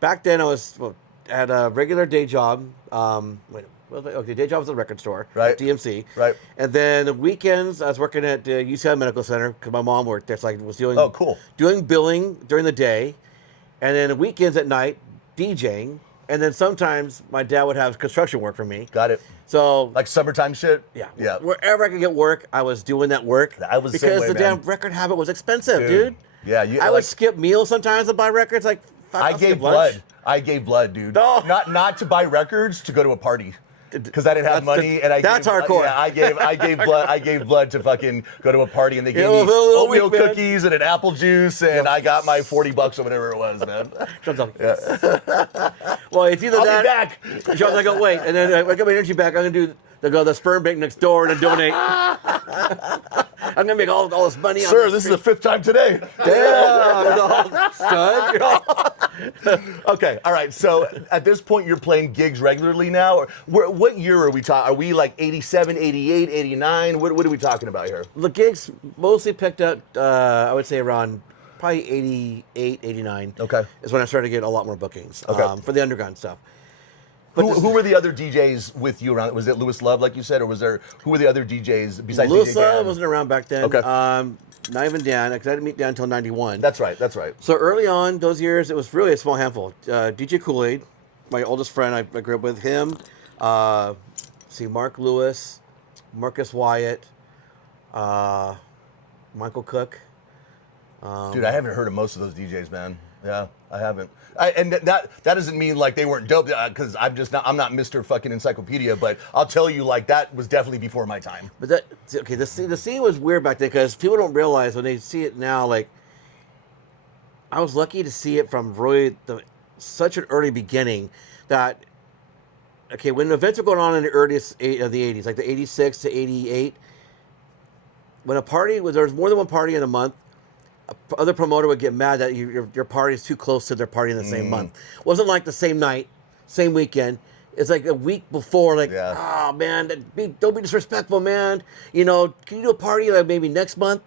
Back then, I had a regular day job. Day job was at a record store, right? DMC, right? And then the weekends, I was working at the UCI Medical Center because my mom worked there. So I was doing, doing billing during the day, and then the weekends at night, DJing. And then sometimes my dad would have construction work for me. Got it. So like summertime shit. Yeah. Wherever I could get work, I was doing that work. I was because the damn record habit was expensive, dude. Yeah, I would skip meals sometimes to buy records. Like I gave blood. I gave blood, dude. No. Not to buy records, to go to a party. Because I didn't have money, and that's hardcore. Yeah, I gave blood. I gave blood to fucking go to a party, and they gave me oatmeal cookies and an apple juice, and I got my $40 or whatever it was, man. Well, it's either I'll that. be back. Sean's like, oh wait, and then I got my energy back. I'm gonna do the sperm bank next door and donate. I'm gonna make all this money. Sir, this is the 5th time today. Damn, stud. Okay, all right. So at this point, you're playing gigs regularly now? Or what year are we talking? Are we like 87, 88, 89? What are we talking about here? The gigs mostly picked up, I would say around probably 88, 89. Okay. Is when I started to get a lot more bookings for the underground stuff. But who were the other DJs with you around? Was it Louis Love, like you said, or who were the other DJs besides Louis DJ Love Dan? wasn't around back then. Okay. Not even Dan, because I didn't meet Dan until 91. That's right. So early on, those years, it was really a small handful. DJ Kool-Aid, my oldest friend. I grew up with him. See, Mark Lewis, Marcus Wyatt, Michael Cook. Dude, I haven't heard of most of those DJs, man. Yeah, I haven't. And that doesn't mean like they weren't dope, because I'm not Mr. fucking encyclopedia, but I'll tell you, like, that was definitely before my time. But the scene was weird back then, because people don't realize when they see it now. Like, I was lucky to see it from really such an early beginning that. Okay, when events were going on in the earliest of the 80s, like the 86 to 88, when there was more than one party in a month, other promoter would get mad that your party is too close to their party in the same month. It wasn't like the same night, same weekend. It's like a week before, like, oh man, don't be disrespectful, man. You know, can you do a party like maybe next month?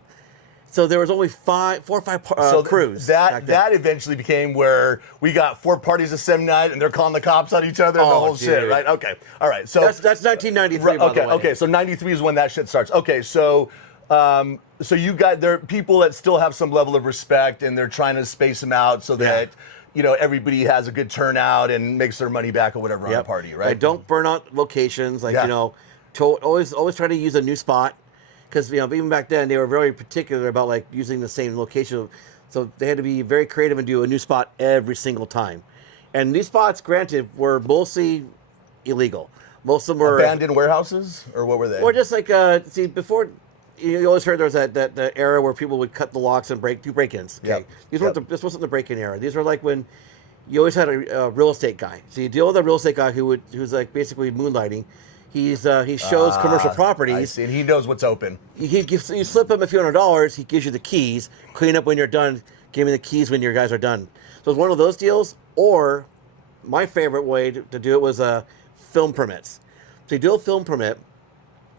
So there was only 4 or 5 crews. That eventually became where we got 4 parties the same night, and they're calling the cops on each other and the whole shit, right? Okay, all right. So that's 1993. By the way. Okay. So 93 is when that shit starts. Okay, so you got there are people that still have some level of respect, and they're trying to space them out so that everybody has a good turnout and makes their money back or whatever on the party, right? Like, don't burn out locations. Like always try to use a new spot. Because even back then they were very particular about like using the same location, so they had to be very creative and do a new spot every single time. And these spots, granted, were mostly illegal. Most of them were abandoned warehouses, or what were they? Or just like before, you always heard there was that era where people would cut the locks and do break-ins. Okay, this wasn't the break-in era. These were like when you always had a real estate guy. So you deal with a real estate guy who's like basically moonlighting. He shows commercial properties. I see, and he knows what's open. You slip him a few $100s. He gives you the keys. Clean up when you're done. Give me the keys when your guys are done. So it's one of those deals. Or my favorite way to do it was film permits. So you do a film permit,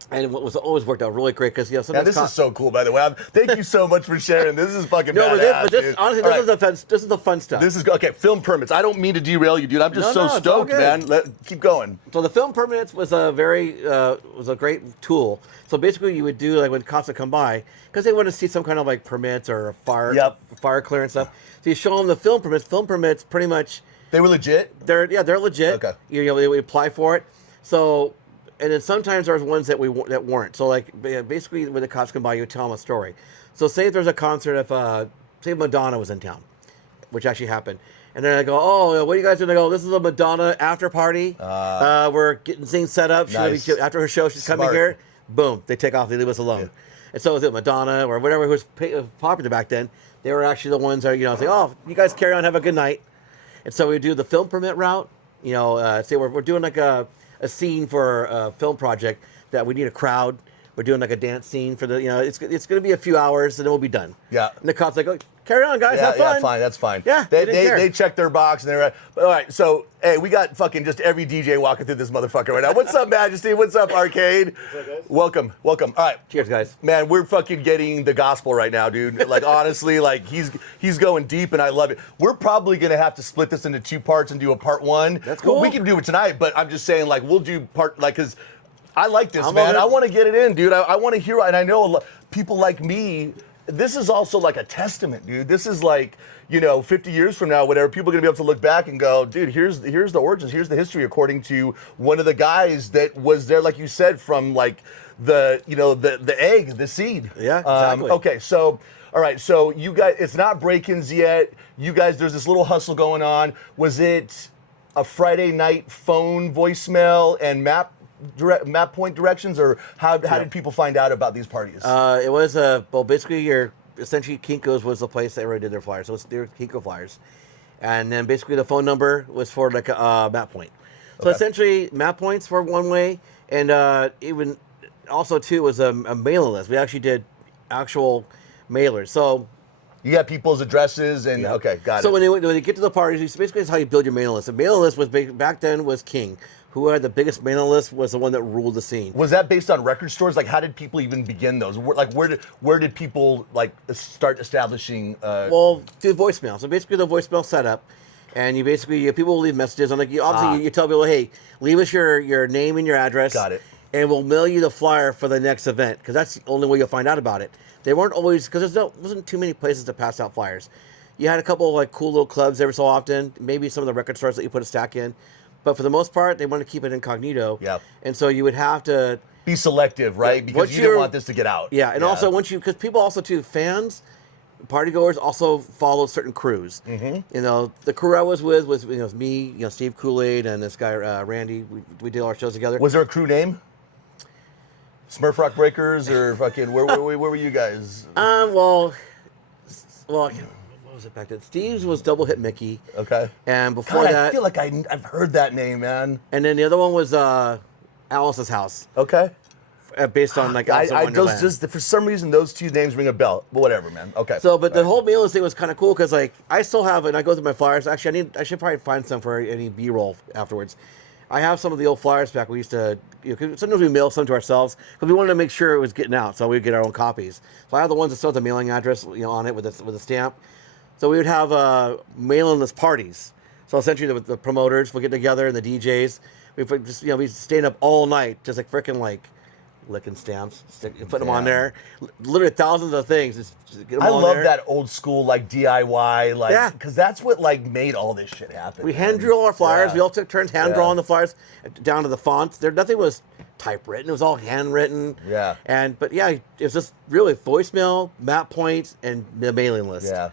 and what was always worked out really great because this is so cool, by the way. Thank you so much for sharing. This is fucking badass, but this, honestly, this is the fun stuff. This is okay. Film permits. I don't mean to derail you, dude. I'm just so stoked, man. Keep going. So the film permits was a great tool. So basically, you would do like when cops would come by because they want to see some kind of like permits or fire clearance stuff. So you show them the film permits. Film permits, pretty much. They were legit. They're legit. Okay. They would apply for it. So. And then sometimes there's ones that weren't. So like basically when the cops come by, you tell them a story. So say if there's a concert, say Madonna was in town, which actually happened, and then I go, oh, what are you guys doing? They go, this is a Madonna after party. We're getting things set up. Nice. After her show, she's coming here. Boom, they take off. They leave us alone. Yeah. And so was it Madonna or whatever was popular back then. They were actually the ones that say, oh, you guys carry on, have a good night. And so we do the film permit route. Say we're doing like a scene for a film project that we need a crowd. We're doing like a dance scene for the, it's going to be a few hours and then we'll be done. Yeah. And the cops like, oh, carry on, guys, have fun. Yeah, fine, that's fine. Yeah, they check their box and they're all right. So hey, we got fucking just every DJ walking through this motherfucker right now. What's up, Majesty? What's up, Arcade? What's up, guys? Welcome. All right. Cheers, guys. Man, we're fucking getting the gospel right now, dude. Like honestly, like he's going deep and I love it. We're probably gonna have to split this into 2 parts and do a part 1. That's cool. We can do it tonight, but I'm just saying like we'll do because I like this, man. I want to get it in, dude. I want to hear, and I know people like me. This is also like a testament, dude. This is like, 50 years from now, whatever, people are gonna be able to look back and go, dude, here's the origins, here's the history, according to one of the guys that was there, like you said, from like the egg, the seed. Yeah, exactly. Okay, so. All right, so you guys, it's not break-ins yet. You guys, there's this little hustle going on. Was it a Friday night phone voicemail and map point directions, or how did people find out about these parties? It was basically essentially Kinko's was the place that already did their flyers. So it's their Kinko flyers, and then basically the phone number was for like a map point. So essentially map points for one way, and even also too was a mailing list. We actually did actual mailers. So you got people's addresses and okay, got it. So when they get to the parties, basically that's how you build your mailing list. The mailing list was back then was king. Who had the biggest mailing list was the one that ruled the scene. Was that based on record stores? Like, how did people even begin those? Where did people like start establishing? Well, through voicemail. So basically, the voicemail setup, and people will leave messages. And like you tell people, hey, leave us your name and your address. Got it. And we'll mail you the flyer for the next event because that's the only way you'll find out about it. They weren't always because wasn't too many places to pass out flyers. You had a couple of like cool little clubs every so often. Maybe some of the record stores that you put a stack in, but for the most part, they want to keep it incognito. Yeah. And so you would have to be selective, right? Because once you didn't you're- want this to get out. Yeah, and also because people also too fans, partygoers also follow certain crews. Mm-hmm. You know, the crew I was with was me, Steve Kool-Aid, and this guy Randy. We did our shows together. Was there a crew name? Smurf Rock Breakers or fucking where were you guys? Well, what was it back then? Steve's was Double Hit Mickey. Okay. And before God, that, I feel like I've heard that name, man. and then the other one was Alice's House, Okay. based on like Alice in Wonderland. just for some reason those two names ring a bell. But whatever, man. Okay. So, but the whole mailing thing was kind of cool because, like, I still have, and I go through my flyers. Actually, I should probably find some for any B-roll afterwards. I have some of the old flyers back. We used to, 'cause sometimes we mail some to ourselves because we wanted to make sure it was getting out, so we'd get our own copies. So I have the ones that still have the mailing address, on it with a stamp. So we would have mailing list parties. So essentially, the promoters would get together and the DJs. We just, we stayed up all night, just like freaking like. Licking stamps, put them on there. Literally thousands of things. Just get them I on love there. that old school like DIY, like Yeah. because that's what like made all this shit happen. We man. hand drew all our flyers. Yeah. We all took turns hand Yeah. drawing the flyers down to the fonts. Nothing was typewritten. It was all handwritten. Yeah. But it was just really voicemail, map points, and the mailing list. Yeah.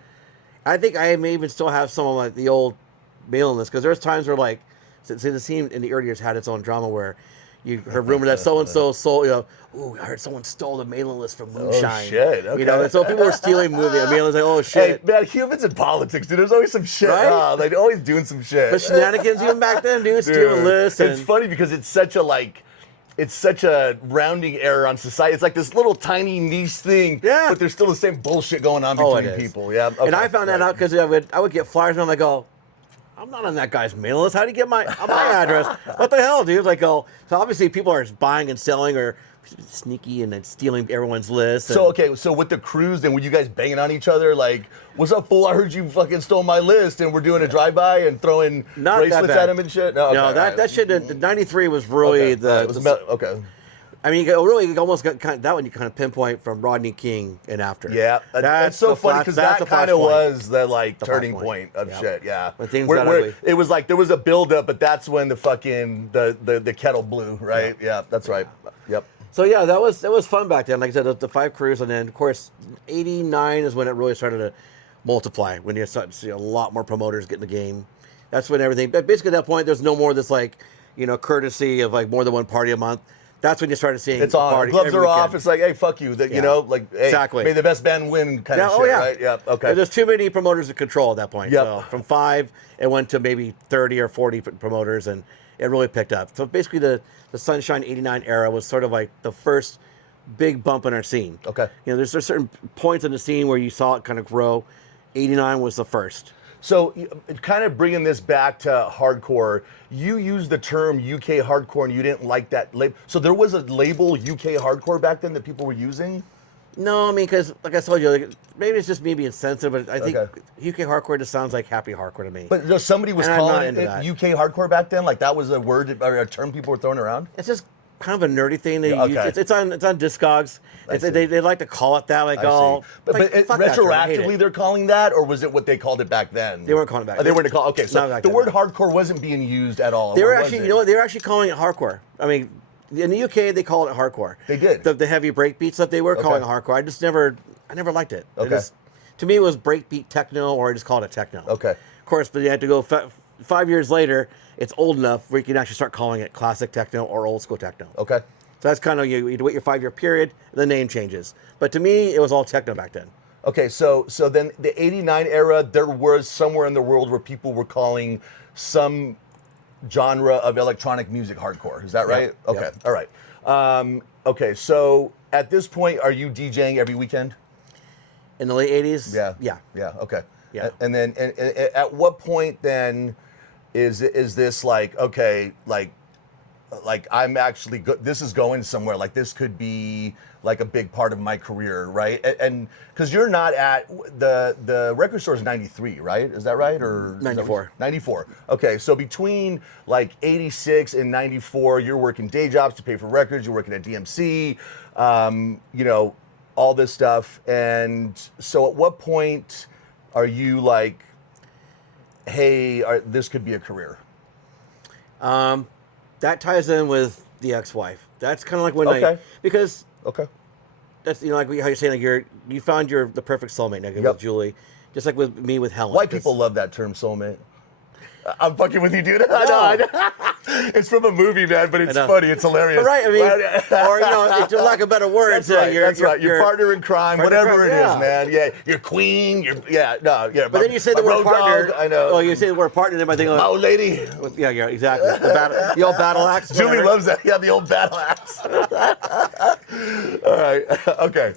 I think I may even still have some of like the old mailing list because there's times where like, say the scene in the early years had its own drama where you heard rumor that so and so stole. I heard someone stole the mailing list from Moonshine. Oh shit! Okay. And so people were stealing mailings like, oh shit. Hey man, humans in politics, dude. There's always some shit. Right? They're always doing some shit. But shenanigans even back then, dude, stealing lists. It's funny because it's such a rounding error on society. It's like this little tiny niche thing, but there's still the same bullshit going on between people. Yeah. Okay. And I found that out because I would get flyers and I'm like, I'm not on that guy's mailing list. How do you get my address? What the hell, dude? Like, so obviously people are buying and selling or sneaky and then stealing everyone's list. So with the crews, then were you guys banging on each other? Like, what's up, fool? I heard you fucking stole my list, and we're doing a drive-by and throwing bracelets at him and shit. No, that shit. The '93 was really okay. I mean, you almost got that one. You kind of pinpoint from Rodney King and after. Yeah, that's so funny because that kind of was the like turning point of shit. Yeah, when things got ugly. It was like there was a buildup, but that's when the fucking the kettle blew, right? Yeah, that's right. Yep. So yeah, that was fun back then. Like I said, the 5 crews, and then of course '89 is when it really started to multiply. When you start to see a lot more promoters get in the game. That's when everything. But basically, at that point, there's no more this like courtesy of like more than one party a month. That's when you started seeing it's on. Party Gloves every are weekend. off. It's like, hey, fuck you. That hey, exactly. May the best band win, kind of shit, right? Yeah. Okay. There's too many promoters to control at that point. Yep. So from 5, it went to maybe 30 or 40 promoters, and it really picked up. So basically, the Sunshine '89 era was sort of like the first big bump in our scene. Okay. There's certain points in the scene where you saw it kind of grow. '89 was the first. So, kind of bringing this back to hardcore, you used the term UK hardcore and you didn't like that label. So there was a label UK hardcore back then that people were using? No, I mean, because like I told you, maybe it's just me being sensitive, but I think UK hardcore just sounds like happy hardcore to me. But somebody was calling it UK hardcore back then? Like that was a word or a term people were throwing around? It's just kind of a nerdy thing. They use. It's on Discogs. They like to call it that. Like, but retroactively they're calling that, or was it what they called it back then? They weren't calling it back. They weren't calling. Okay, so the word hardcore wasn't being used at all. They were actually, they were actually calling it hardcore. I mean, in the UK they called it hardcore. They did. The heavy breakbeat stuff they were calling it hardcore. I never liked it. Okay. To me, it was breakbeat techno, or I just called it techno. Okay. Of course, but you had to go 5 years later. It's old enough where you can actually start calling it classic techno or old school techno. Okay. So that's kind of you wait your 5-year period, the name changes. But to me, it was all techno back then. Okay, so then the '89 era, there was somewhere in the world where people were calling some genre of electronic music hardcore. Is that right? Yep. Okay, Yep. all right. Okay, so at this point, are you DJing every weekend? In the late '80s? Yeah. Okay. Yeah. And then at what point then is this like okay like I'm actually this is going somewhere, like this could be like a big part of my career, right? And because you're not at the record store is 93, right? Is that right? Or 94. 94. Okay, so between like 86 and 94, you're working day jobs to pay for records, you're working at DMC, all this stuff. And so at what point are you like, hey, this could be a career? That ties in with the ex-wife. That's kind of like when Okay. because Okay. that's like how you're saying like you found the perfect soulmate like with Julie, just like with me with Helen. White people love that term, soulmate. I'm fucking with you, dude. I know. It's from a movie, man, but it's funny. It's hilarious. But right, I mean, or it's for lack of better words. That's right. Your partner in crime, whatever it is, man. Yeah, your queen. But then you say the word partner. I know. Oh, you say the word partner, then I think, my old lady. Yeah, exactly. The old battle axe. Julie loves that. Yeah, the old battle axe. All right. Okay.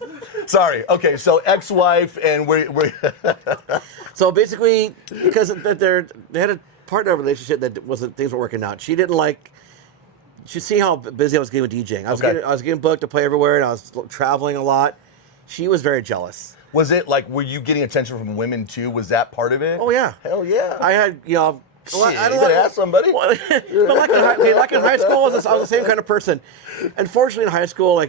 Sorry. Okay. So ex-wife and we. So basically, because they had a partner relationship that things were working out. She didn't like. She see how busy I was getting with DJing. I was getting booked to play everywhere, and I was traveling a lot. She was very jealous. Was it like, were you getting attention from women too? Was that part of it? Oh yeah, hell yeah. I had I don't want to ask somebody. But like in high school, I was the same kind of person. Unfortunately, in high school, I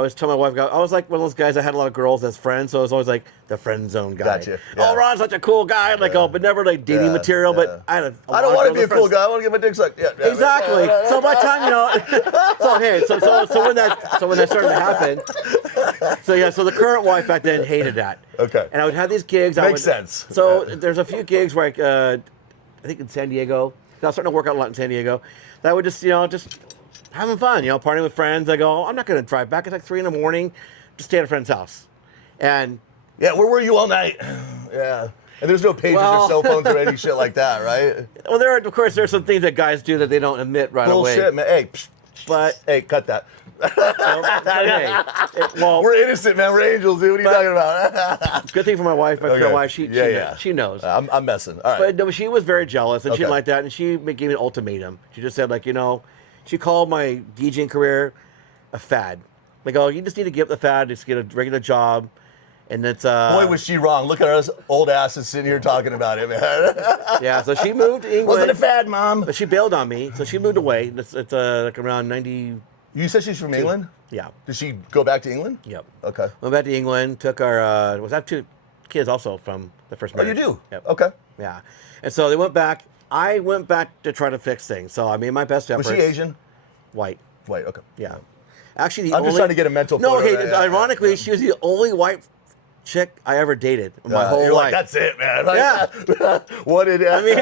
was telling my wife, I was like one of those guys that had a lot of girls as friends, so I was always like the friend zone guy. Gotcha. Yeah. Oh, Ron's such a cool guy. I'm like, but never like dating material. But I don't want to be a cool guy. I want to get my dick sucked. Yeah, exactly. So by the time so when that started to happen, so the current wife back then hated that. Okay. And I would have these gigs. Makes sense. So there's a few gigs where I think in San Diego. I was starting to work out a lot in San Diego. That would just having fun, partying with friends. I go, I'm not going to drive back. It's like 3 a.m. Just stay at a friend's house. And yeah, where were you all night? Yeah. And there's no pages or cell phones or any shit like that, right? Well, there's some things that guys do that they don't admit right away. Bullshit, man. Hey, hey, cut that. We're innocent, man. We're angels, dude. What are you talking about? Good thing for my wife, my current wife. She knows. I'm messing. All right. But she was very jealous, and she didn't like that, and she gave me an ultimatum. She just said, she called my DJing career a fad. Like, you just need to give up the fad, just get a regular job, and it's Boy, was she wrong. Look at us old asses sitting here talking about it, man. Yeah, so she moved to England. Wasn't a fad, Mom. But she bailed on me, so she moved away. It's like around 90. You said she's from England? Yeah. Did she go back to England? Yep. Okay. Went back to England, took our, I have 2 kids also from the first marriage. Oh, you do? Yep. Okay. Yeah. And so they went back. I went back to try to fix things. So I made my best efforts. Was she Asian? White. White, okay. Yeah. Actually, I'm just trying to get a mental No, photo. okay, ironically, she was the only white chick I ever dated in my whole you're life. Like, that's it, man. Like, Yeah. What did I mean,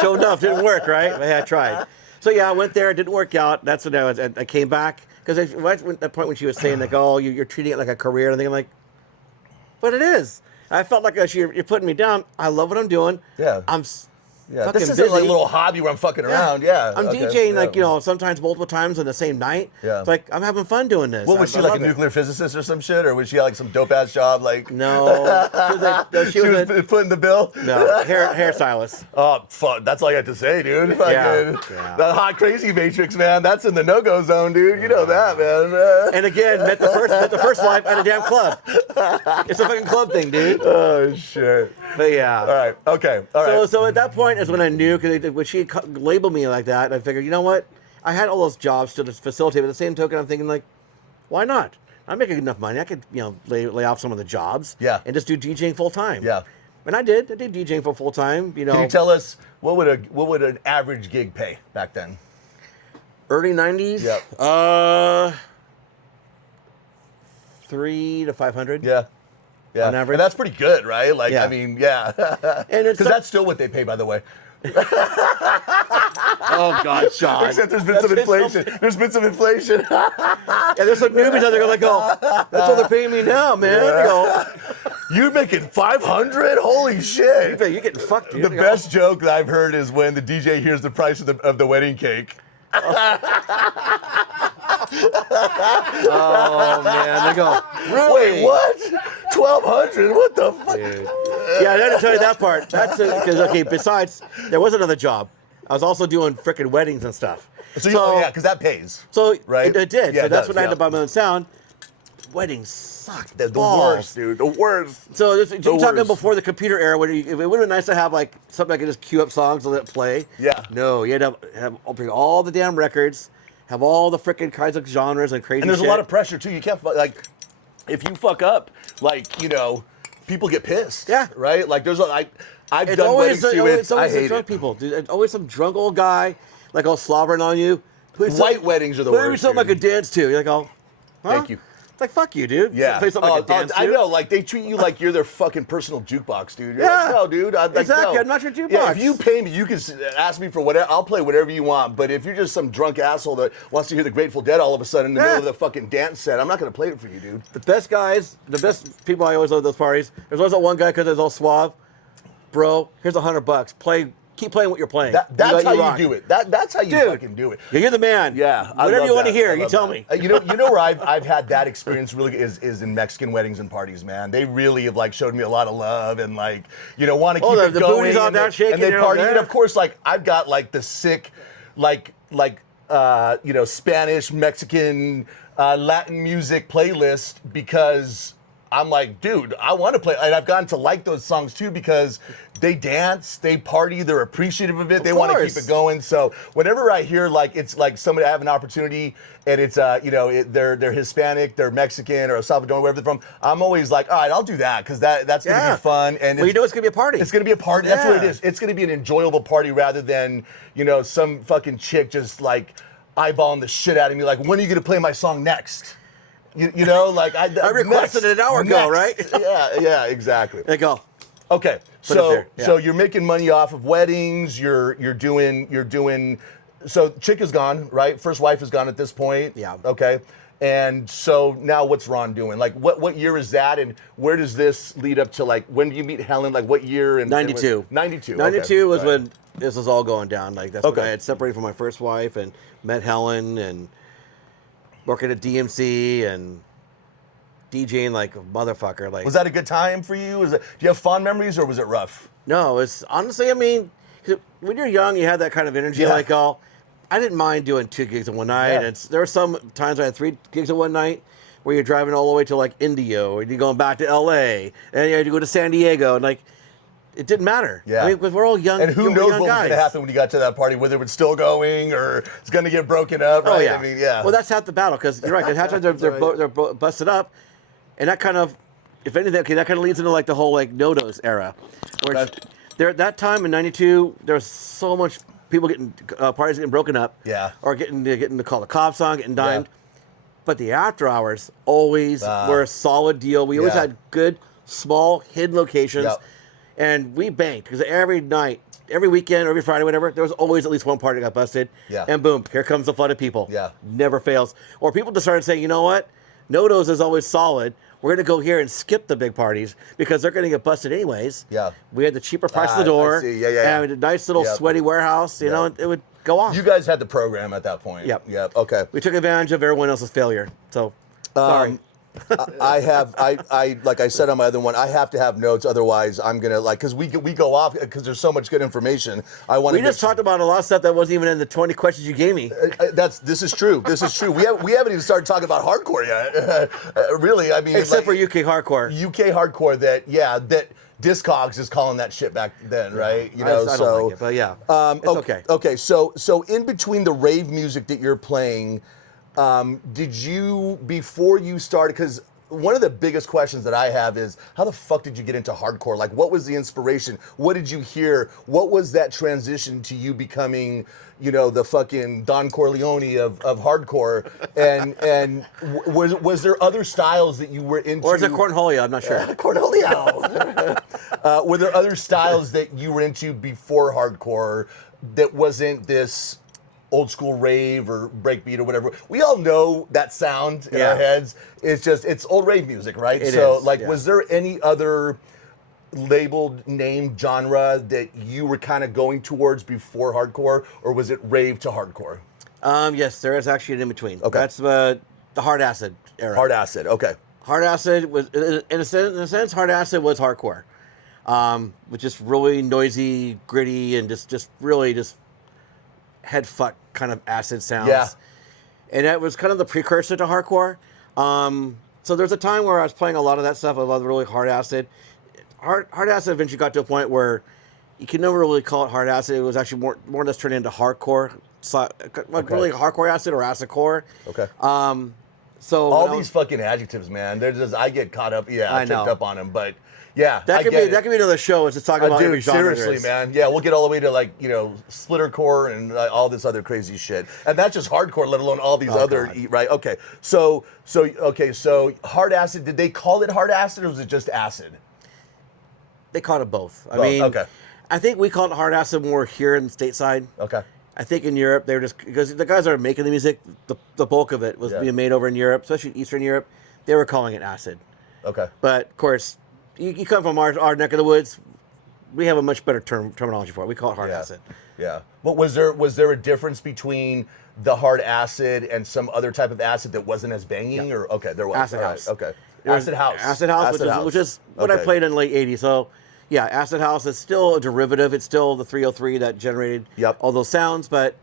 sure enough, didn't work, right? I tried. So yeah, I went there. It didn't work out. That's when I came back because at the point when she was saying like, "Oh, you're treating it like a career," and I'm like, "But it is." I felt like you're putting me down. I love what I'm doing. Yeah. I'm Yeah, fucking this isn't busy. like a little hobby where I'm fucking around. Yeah. I'm DJing sometimes multiple times on the same night. Yeah. It's like I'm having fun doing this. What was she, like a nuclear physicist or some shit, or was she like some dope ass job? Like No, she was putting the bill. No, hairstylist. Oh fuck, that's all I got to say, dude. Fucking, that hot crazy matrix, man. That's in the no-go zone, dude. You know that, man. And again, met the first wife at a damn club. It's a fucking club thing, dude. Oh shit. But yeah. All right. Okay. All right. So at that point is when I knew, because when she labeled me like that, I figured, you know what? I had all those jobs to facilitate. But at the same token, I'm thinking like, why not? I'm making enough money. I could, lay off some of the jobs. Yeah. And just do DJing full time. Yeah. And I did. I did DJing for full time. Can you tell us what would an average gig pay back then? Early 90s. Yep. 300 to 500. Yeah. Yeah. On average. And that's pretty good, right? Like, Yeah. I mean, yeah. And it's because that's still what they pay, by the way. Oh God, Sean. Except there's been some inflation. There's been some inflation. Yeah, there's some newbies out there going like, that's what they're paying me now, man. Yeah. You're making 500? Holy shit. You're getting fucked, dude. The best joke that I've heard is when the DJ hears the price of the wedding cake. Oh man, they go, really? Wait, what? 1,200? What the fuck? Dude. Yeah, I had to tell you that part. That's because besides, there was another job. I was also doing frickin' weddings and stuff. So yeah, because that pays. So right? It did. Yeah, so that's when I had to buy my own sound. Weddings sucked. The worst, dude. The worst. So you're talking before the computer era, where it would have been nice to have like something I could just queue up songs and let it play. Yeah. No, you had to bring all the damn records, have all the frickin' kinds of genres and crazy. And there's a lot of pressure too. You can't like, if you fuck up, like people get pissed. Yeah. Right? Like there's I've It's done always weddings too. it's always I the hate drunk it. people, dude. It's always some drunk old guy, like all slobbering on you. White weddings are the Play me worst. something I dude. could dance to. You're like, oh, huh? Thank you. It's like, fuck you, dude. Yeah. Play something I could dance to. I know, like they treat you like you're their fucking personal jukebox, dude. You're Yeah. like, no, dude. Like, Exactly, no. I'm not your Yeah, jukebox. if you pay me, you can ask me for whatever. I'll play whatever you want. But if you're just some drunk asshole that wants to hear the Grateful Dead all of a sudden in the middle of the fucking dance set, I'm not gonna play it for you, dude. The best guys, the best people I always love at those parties. There's always that one guy because he's all suave. Bro, here's $100. Keep playing what you're playing. That's how rock. you do it. That's how you Dude. fucking do it. Yeah, you're the man. Yeah, I whatever love you want to that. hear, I you love tell that. me. You know where I've had that experience really is in Mexican weddings and parties, man. They really have like showed me a lot of love and like want to keep it the going. booty's on and that shaking, and they you're party. there. And of course, like I've got like the sick, Spanish, Mexican, Latin music playlist because I'm like, dude, I want to play. And I've gotten to like those songs too because they dance, they party, they're appreciative of it, they want to keep it going. So whenever I hear like it's like somebody I have an opportunity and it's they're Hispanic, they're Mexican or Salvadoran, wherever they're from, I'm always like, all right, I'll do that because that's gonna be fun. And well, you know it's gonna be a party. It's gonna be a party. That's what it is. It's gonna be an enjoyable party rather than some fucking chick just like eyeballing the shit out of me. Like, when are you gonna play my song next? Like I requested it an hour ago, right? yeah, exactly. There you go. Okay, Put it there, yeah. so you're making money off of weddings. You're doing. So chick is gone, right? First wife is gone at this point. Yeah. Okay. And so now what's Ron doing? Like what year is that, and where does this lead up to? Like when do you meet Helen? Like what year? And 92. 92. 92 was right. when this was all going down. Like that's when I had separated from my first wife and met Helen and working at DMC and DJing like a motherfucker. Like, Was that a good time for you? Do you have fond memories, or was it rough? no, it's honestly, I mean, 'cause when you're young, you have that kind of energy. Yeah. Like, I didn't mind doing 2 gigs in one night. Yeah. And there were some times I had 3 gigs in one night where you're driving all the way to like India or you're going back to LA and you had to go to San Diego and like, it didn't matter. Yeah. I mean, because we're all young. And who we're knows young what was going to guys. happen when you got to that party, whether it's still going or it's going to get broken up, right? Oh, yeah. I mean, yeah. Well, that's half the battle because you're right. Because half the time they're busted up. And that kind of, if anything, that kind of leads into like the whole like no-dos era. Where there at that time in 92, there was so much people getting, parties getting broken up. Yeah. Or getting to call the cops on, getting dined. Yeah. But the after hours always were a solid deal. We always Yeah. had good, small, hidden locations. Yep. And we banked because every night, every weekend, every Friday, whatever, there was always at least one party that got busted. Yeah. And boom, here comes the flood of people. Yeah. Never fails. Or people just started saying, you know what? No-dos is always solid. We're going to go here and skip the big parties because they're going to get busted anyways. Yeah. We had the cheaper price of the I door. see. Yeah. And a nice little Yep. sweaty warehouse, you know, Yep. it would go off. You guys had the program at that point. Yep. Okay. We took advantage of everyone else's failure. So, sorry. I like I said on my other one, I have to have notes, otherwise I'm gonna because we go off because there's so much good information. I want We just talked about a lot of stuff that wasn't even in the 20 questions you gave me. This is true. This is true. We haven't even started talking about hardcore yet. Really, I mean, Except for UK hardcore. UK hardcore that Discogs is calling that shit back then, right? I don't like it, but yeah, it's okay. Okay, so in between the rave music that you're playing, did you, before you started, because one of the biggest questions that I have is, how the fuck did you get into hardcore? Like, what was the inspiration? What did you hear? What was that transition to you becoming, the fucking Don Corleone of hardcore? And was there other styles that you were into? Or is it Cornholio? I'm not sure. Cornholio. Were there other styles that you were into before hardcore that wasn't this old school rave or breakbeat or whatever? We all know that sound in our heads. It's old rave music, right? It is, was there any other labeled name genre that you were kind of going towards before hardcore, or was it rave to hardcore? Yes, there is actually an in between. Okay. That's the hard acid era. Hard acid, okay. Hard acid was, in a sense, hard acid was hardcore, with just really noisy, gritty, and just really head fuck kind of acid sounds. Yeah. And that was kind of the precursor to hardcore. So there's a time where I was playing a lot of that stuff, a lot of really hard acid. Hard acid eventually got to a point where you can never really call it hard acid. It was actually more or less turned into hardcore, really hardcore acid or acidcore. Okay. So all these fucking adjectives, man. They're just, I get caught up. Yeah, I know. tipped up on them, but Yeah, That I could get be it. another show. Is just talking about every Dude, genre. there seriously, is. man. Yeah, we'll get all the way to like, you know, splittercore and all this other crazy shit. And that's just hardcore, let alone all these other, God. right? Okay. So hard acid, did they call it hard acid or was it just acid? They called it both. I Both, mean, okay. I think we called it hard acid more here in the stateside. Okay. I think in Europe they were just because the guys that are making the music, the bulk of it was Yeah. being made over in Europe, especially Eastern Europe. They were calling it acid. Okay. But of course, you come from our neck of the woods. We have a much better terminology for it. We call it hard acid. Yeah. But was there a difference between the hard acid and some other type of acid that wasn't as banging? Or okay, there was. Acid All right, house. Okay. There's Acid house. Acid house, which is what I Okay. played in the late '80s. So, yeah, acid house is still a derivative. It's still the 303 that generated Yep. all those sounds, but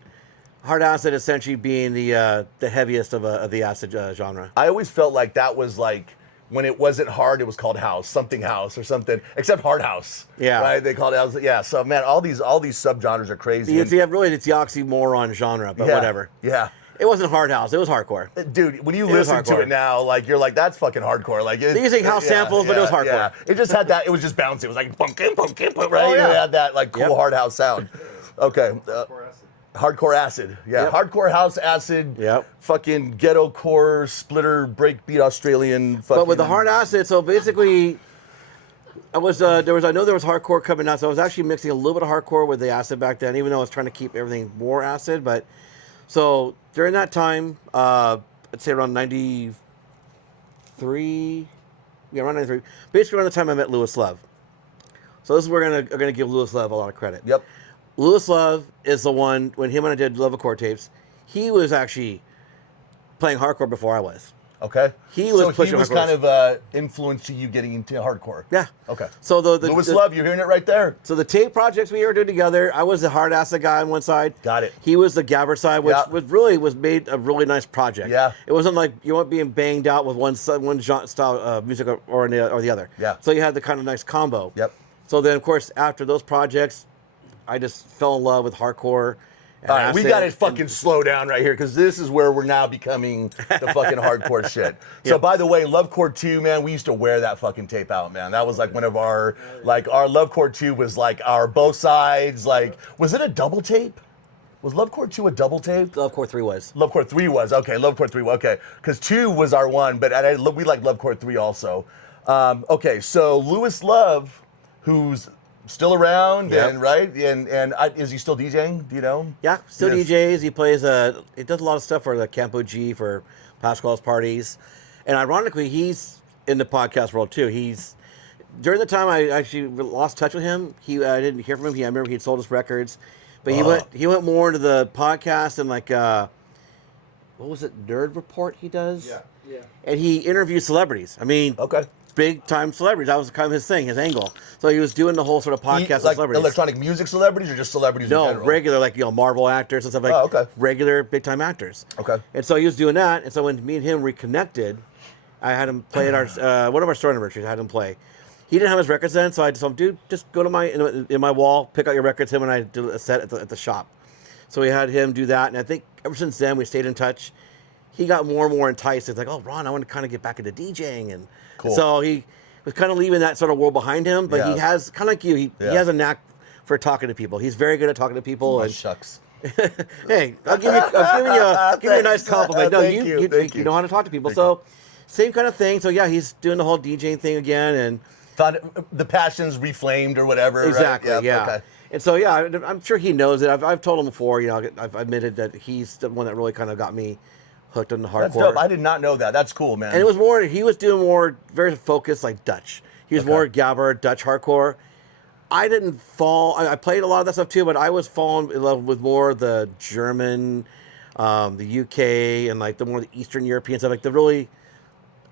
hard acid essentially being the heaviest of the acid genre. I always felt like that was like when it wasn't hard, it was called house, something house or something, except hard house. Yeah. Right? They called it house. Yeah. So man, all these subgenres are crazy. It's the oxymoron genre, but Yeah, whatever. Yeah. It wasn't hard house. It was hardcore. Dude, when you was listen to hardcore. it now, like you're like, that's fucking hardcore. Like They're using house samples, but it was hardcore. Yeah. It just had that. It was just bouncy. It was like pumpkin, right? Oh, yeah. It had that like cool Yep. hard house sound. Okay. Hardcore acid. Yeah. Yep. Hardcore house acid. Yep. Fucking ghetto core splitter breakbeat Australian. Fucking, But with the hard acid, so basically, I know there was hardcore coming out, so I was actually mixing a little bit of hardcore with the acid back then, even though I was trying to keep everything more acid. But so during that time, I'd say around '93, around '93, basically around the time I met Louis Love. So this is where I'm gonna give Louis Love a lot of credit. Yep. Louis Love is the one, when him and I did Love Accord tapes, he was actually playing hardcore before I was. Okay. He was pushing he was hardcore. kind of influenced you getting into hardcore. Yeah. Okay. So Louis Love, you're hearing it right there. So the tape projects we were doing together, I was the hard acid guy on one side. Got it. He was the Gabber side, which Yeah. was made a really nice project. Yeah. It wasn't like you weren't being banged out with one style of music or the other. Yeah. So you had the kind of nice combo. Yep. So then, of course, after those projects, I just fell in love with hardcore. And All right, we acid got to and- fucking slow down right here because this is where we're now becoming the fucking hardcore shit. So, by the way, Lovecore 2, man, we used to wear that fucking tape out, man. That was like one of our Lovecore 2 was like our both sides. Like, was it a double tape? Was Lovecore 2 a double tape? Lovecore 3 was. Lovecore 3 was. Okay, Lovecore 3, okay. Because 2 was our one, but we like Lovecore 3 also. Okay, so Louis Love, who's still around, Yep. and right, and is he still DJing? Do you know? Yeah, still Yes. DJs. He plays he does a lot of stuff for the Campo G, for Pasquale's parties. And ironically, he's in the podcast world too. During the time I actually lost touch with him, I didn't hear from him. I remember he'd sold his records. But he went more into the podcast and like what was it, Nerd Report he does? Yeah. And he interviews celebrities. I mean, Okay. big time celebrities. That was kind of his thing, his angle. So he was doing the whole sort of podcast of Like celebrities. electronic music celebrities or just celebrities in No, general? regular, like, Marvel actors and stuff like Oh, okay. regular big time actors. Okay. And so he was doing that. And so when me and him reconnected, I had him play at our one of our store anniversaries. I had him play. He didn't have his records then, so I told him, dude, just go to in my wall, pick out your records. Him and I did a set at the shop. So we had him do that, and I think ever since then we stayed in touch. He got more and more enticed. It's like, oh, Ron, I want to kind of get back into DJing, and Cool. so he was kind of leaving that sort of world behind him. But Yeah. he has kind of like you. He has a knack for talking to people. He's very good at talking to people. Oh, and shucks. hey, I'm giving you a nice compliment. No, Thank you thank know how to talk to people. So same kind of thing. So yeah, he's doing the whole DJing thing again, and Found the passions reflamed or whatever. right? exactly, yeah. Okay. And so yeah, I'm sure he knows it. I've told him before. I've admitted that he's the one that really kind of got me hooked on the hardcore. That's dope. I did not know that. That's cool, man. And it was more, he was doing more, very focused, like Dutch. He was more Gabber, Dutch hardcore. I didn't I played a lot of that stuff too, but I was falling in love with more the German, the UK, and like the more the Eastern European stuff. Like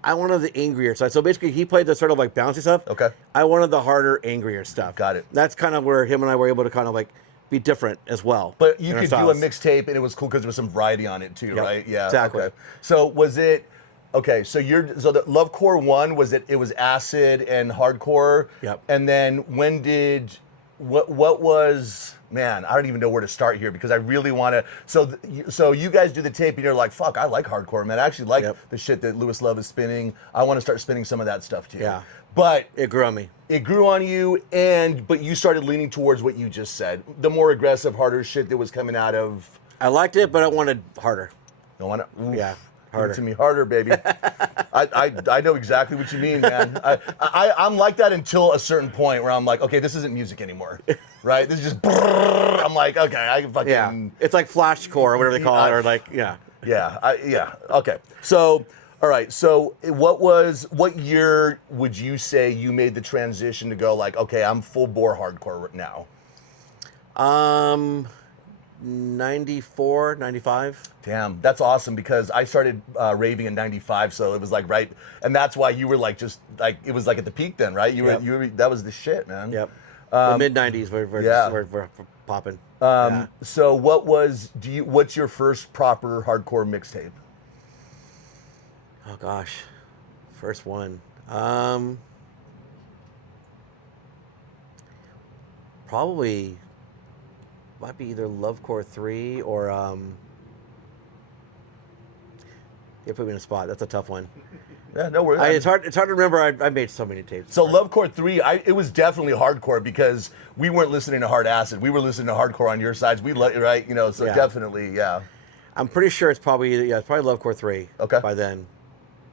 I wanted the angrier side. So basically, he played the sort of like bouncy stuff. Okay. I wanted the harder, angrier stuff. Got it. That's kind of where him and I were able to kind of like be different as well. But you in our could do a styles. mixtape, and it was cool because there was some variety on it too, Yep. right? Yeah. Exactly. Okay. So was it? Okay. So the Lovecore 1 was it? It was acid and hardcore. Yep. And then when did what was, man, I don't even know where to start here because I really want to. So you guys do the tape and you're like, fuck, I like hardcore, man. I actually like the shit that Louis Love is spinning. I want to start spinning some of that stuff too. Yeah. But it grew on me. It grew on you, but you started leaning towards what you just said, the more aggressive, harder shit that was coming out of. I liked it, but I wanted harder. You want to? Yeah. Harder. Give it to me harder, baby. I know exactly what you mean, man. I'm like that until a certain point where I'm like, okay, this isn't music anymore, right? This is just. Brrr. I'm like, okay, I fucking. Yeah. It's like flashcore or whatever they call it, or like yeah. Yeah. Okay. So, all right. So, what year would you say you made the transition to go like, okay, I'm full bore hardcore now? 94, 95. Damn, that's awesome because I started raving in 95, so it was like right, and that's why you were like just like it was like at the peak then, right? You were that was the shit, man. Yep. The mid 90s we're popping. So what's your first proper hardcore mixtape? Oh gosh, first one. Probably might be either Lovecore 3 or you put me in a spot. That's a tough one. Yeah, no worries. It's hard to remember. I made so many tapes. So Lovecore 3, it was definitely hardcore because we weren't listening to hard acid. We were listening to hardcore on your sides. Right, so definitely, yeah. I'm pretty sure it's probably Lovecore 3. Okay. By then.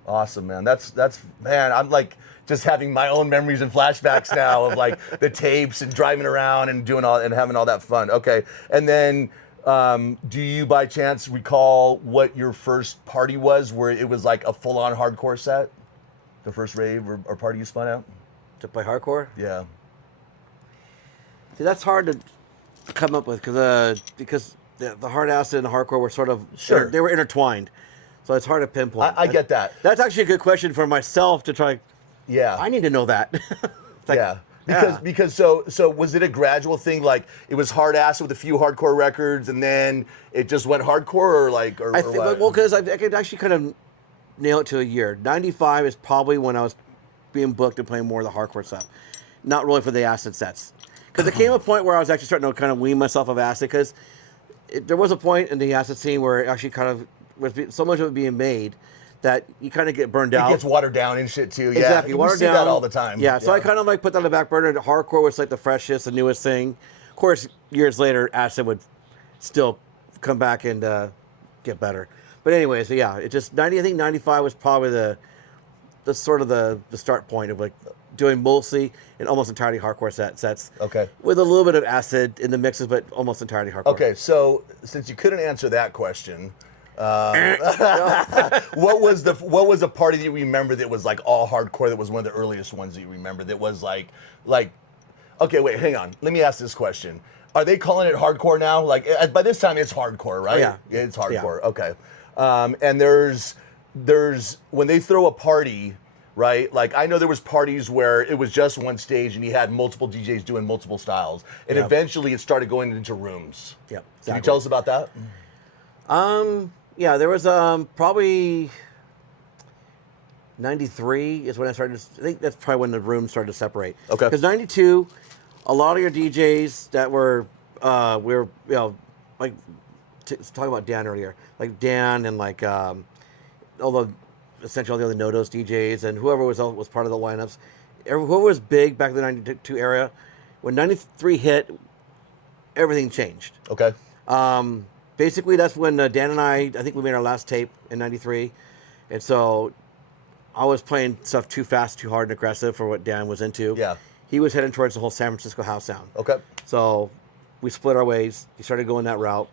Awesome, man. That's man. I'm like just having my own memories and flashbacks now of like the tapes and driving around and doing all and having all that fun. Okay, and then do you by chance recall what your first party was, where it was like a full-on hardcore set? The first rave or party you spun out to play hardcore? Yeah. See, that's hard to come up with because the hard acid and the hardcore were sort of they were intertwined. So it's hard to pinpoint. I get that. That's actually a good question for myself to try. Yeah. I need to know that. Because so was it a gradual thing? Like it was hard acid with a few hardcore records, and then it just went hardcore, or what? Well, because I could actually kind of nail it to a year. 95 is probably when I was being booked and playing more of the hardcore stuff, not really for the acid sets. Because there came a point where I was actually starting to kind of wean myself of acid. Because there was a point in the acid scene where it actually kind of was so much of it being made that you kind of get burned out. It gets watered down and shit too. Exactly, watered down. We see that all the time. Yeah, so I kind of like put that on the back burner. Hardcore was like the freshest, the newest thing. Of course, years later, acid would still come back and get better. But anyway, so yeah, it just I think 95 was probably the sort of the start point of like doing mostly and almost entirely hardcore sets. Okay. With a little bit of acid in the mixes, but almost entirely hardcore. Okay, so since you couldn't answer that question. What was a party that you remember that was like all hardcore, that was one of the earliest ones that you remember that was like okay, wait, hang on, let me ask this question. Are they calling it hardcore now? Like by this time it's hardcore, right? Yeah, it's hardcore. Yeah. Okay. And there's when they throw a party, right? Like I know there was parties where it was just one stage and you had multiple DJs doing multiple styles, and eventually it started going into rooms. Yeah. Exactly. Can you tell us about that? Yeah, there was probably 93 is when I started. I think that's probably when the rooms started to separate. Okay. Because 92, a lot of your DJs that were like talking about Dan earlier, like Dan and like essentially all the other No-Dos DJs and whoever was part of the lineups, whoever was big back in the 92 era, when 93 hit, everything changed. Okay. Basically, that's when Dan and I think we made our last tape in 93. And so I was playing stuff too fast, too hard, and aggressive for what Dan was into. Yeah. He was heading towards the whole San Francisco house sound. Okay. So we split our ways. He started going that route.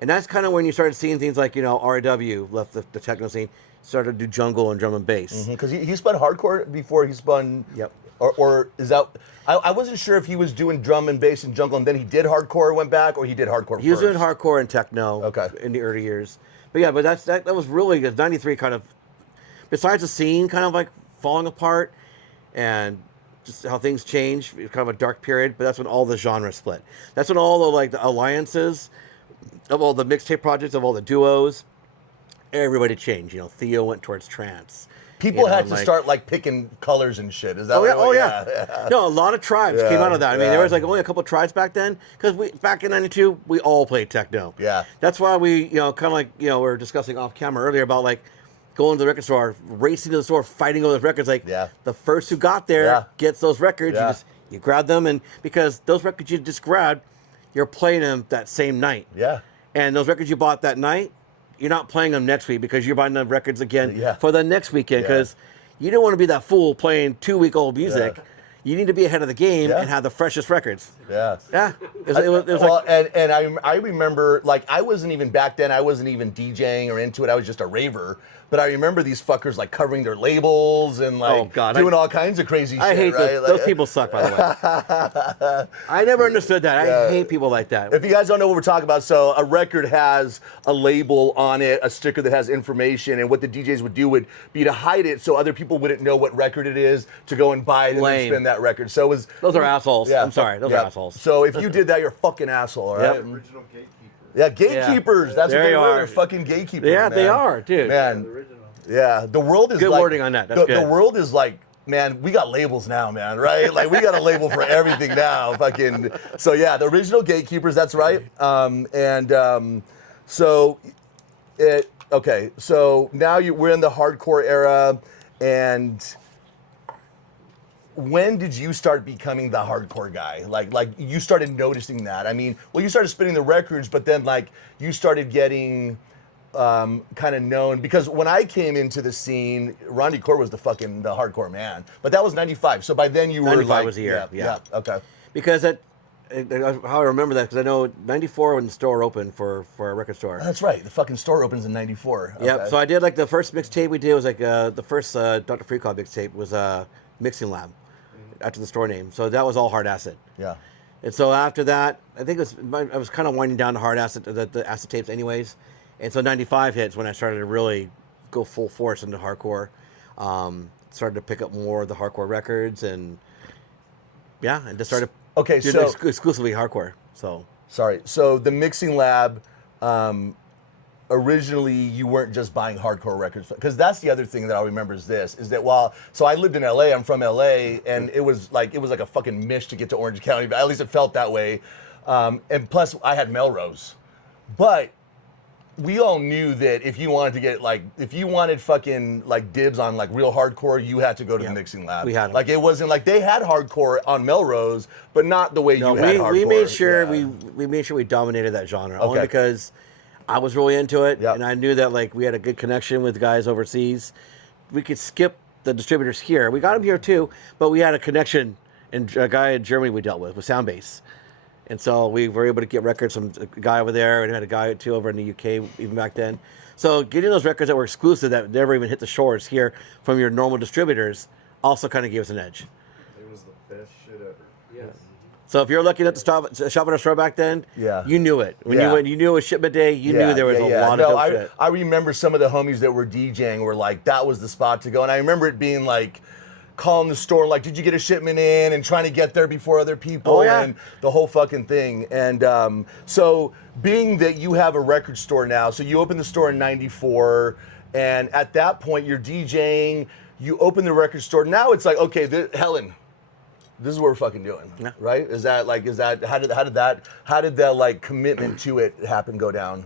And that's kind of when you started seeing things like, RAW left the techno scene, started to do jungle and drum and bass. Because he spun hardcore before he spun... Yep. Or is that... I wasn't sure if he was doing drum and bass and jungle and then he did hardcore, went back, or he did hardcore first. He was doing hardcore and techno in the early years. But yeah, that was really good. 93 kind of, besides the scene kind of like falling apart and just how things changed, it was kind of a dark period, but that's when all the genres split. That's when all the alliances of all the mixtape projects, of all the duos, everybody changed. Theo went towards trance. People had to start like picking colors and shit. Is that? Oh yeah. No, a lot of tribes came out of that. I mean, there was like only a couple tribes back then because back in '92 we all played techno. Yeah. That's why we kind of like we were discussing off camera earlier about like going to the record store, racing to the store, fighting over those records. Like the first who got there gets those records. You grab them, and because those records you just grabbed, you're playing them that same night. Yeah. And those records you bought that night, you're not playing them next week because you're buying the records again for the next weekend because you don't want to be that fool playing 2-week-old music. You need to be ahead of the game and have the freshest records. Yeah. Yeah. It was well, and I remember, like, I wasn't even back then, I wasn't even DJing or into it. I was just a raver. But I remember these fuckers, like, covering their labels and, like, doing all kinds of crazy shit, I hate right? those people suck, by the way. I never understood that. I hate people like that. If you guys don't know what we're talking about, so a record has a label on it, a sticker that has information, and what the DJs would do would be to hide it so other people wouldn't know what record it is to go and buy it and then spin that record. So it was... Those are assholes. I'm sorry. Those are assholes. So if you did that, you're a fucking asshole, all right? Original gatekeeper. Yeah, gatekeepers. That's what they are. They're fucking gatekeepers. Yeah, man. they are, dude. Man. Yeah, the world is good like... wording on that. That's good. The world is like... Man, we got labels now, man, right? Like, we got a label for everything now. Fucking... So, yeah, the original gatekeepers, that's right. Okay, so now we're in the hardcore era, and... When did you start becoming the hardcore guy? Like you started noticing that. I mean, well, you started spinning the records, but then like you started getting kind of known because when I came into the scene, Ronnie Core was the hardcore man. But that was '95. So by then you were 95 was the year. Yeah. Okay. Because how I remember that because I know '94 when the store opened for a record store. That's right. The fucking store opens in '94. Okay. Yep. So I did like the first mixtape we did was like the first Dr. Freecall mixtape was Mixing Lab. After the store name, so that was all hard acid. Yeah. And so after that, I think I was kind of winding down to hard acid, the acid tapes, anyways. And so '95 hits when I started to really go full force into hardcore. Started to pick up more of the hardcore records, and just started doing exclusively hardcore. So sorry. So the Mixing Lab. Originally, you weren't just buying hardcore records, because that's the other thing that I remember is that so I lived in LA, I'm from LA, and it was like a fucking mish to get to Orange County, but at least it felt that way. And plus, I had Melrose. But we all knew that if you wanted fucking like dibs on like real hardcore, you had to go to the Mixing Lab. We had them. Like it wasn't like they had hardcore on Melrose, but not the way you had hardcore. We made sure we made sure we dominated that genre only because I was really into it, and I knew that like we had a good connection with guys overseas. We could skip the distributors here. We got them here too, but we had a connection, and a guy in Germany we dealt with Soundbase, and so we were able to get records from a guy over there, and we had a guy too over in the UK even back then. So getting those records that were exclusive that never even hit the shores here from your normal distributors also kind of gave us an edge. It was the best shit ever. Yes. So if you're looking at the shop at a store back then, you knew it. When you knew it was shipment day, you knew there was a lot of dope shit. I remember some of the homies that were DJing were like, that was the spot to go. And I remember it being like, calling the store, like, did you get a shipment in? And trying to get there before other people and the whole fucking thing. And so being that you have a record store now, so you opened the store in '94, and at that point you're DJing, you open the record store. Now it's like, okay, Helen, this is what we're fucking doing, right? How did that like commitment to it go down?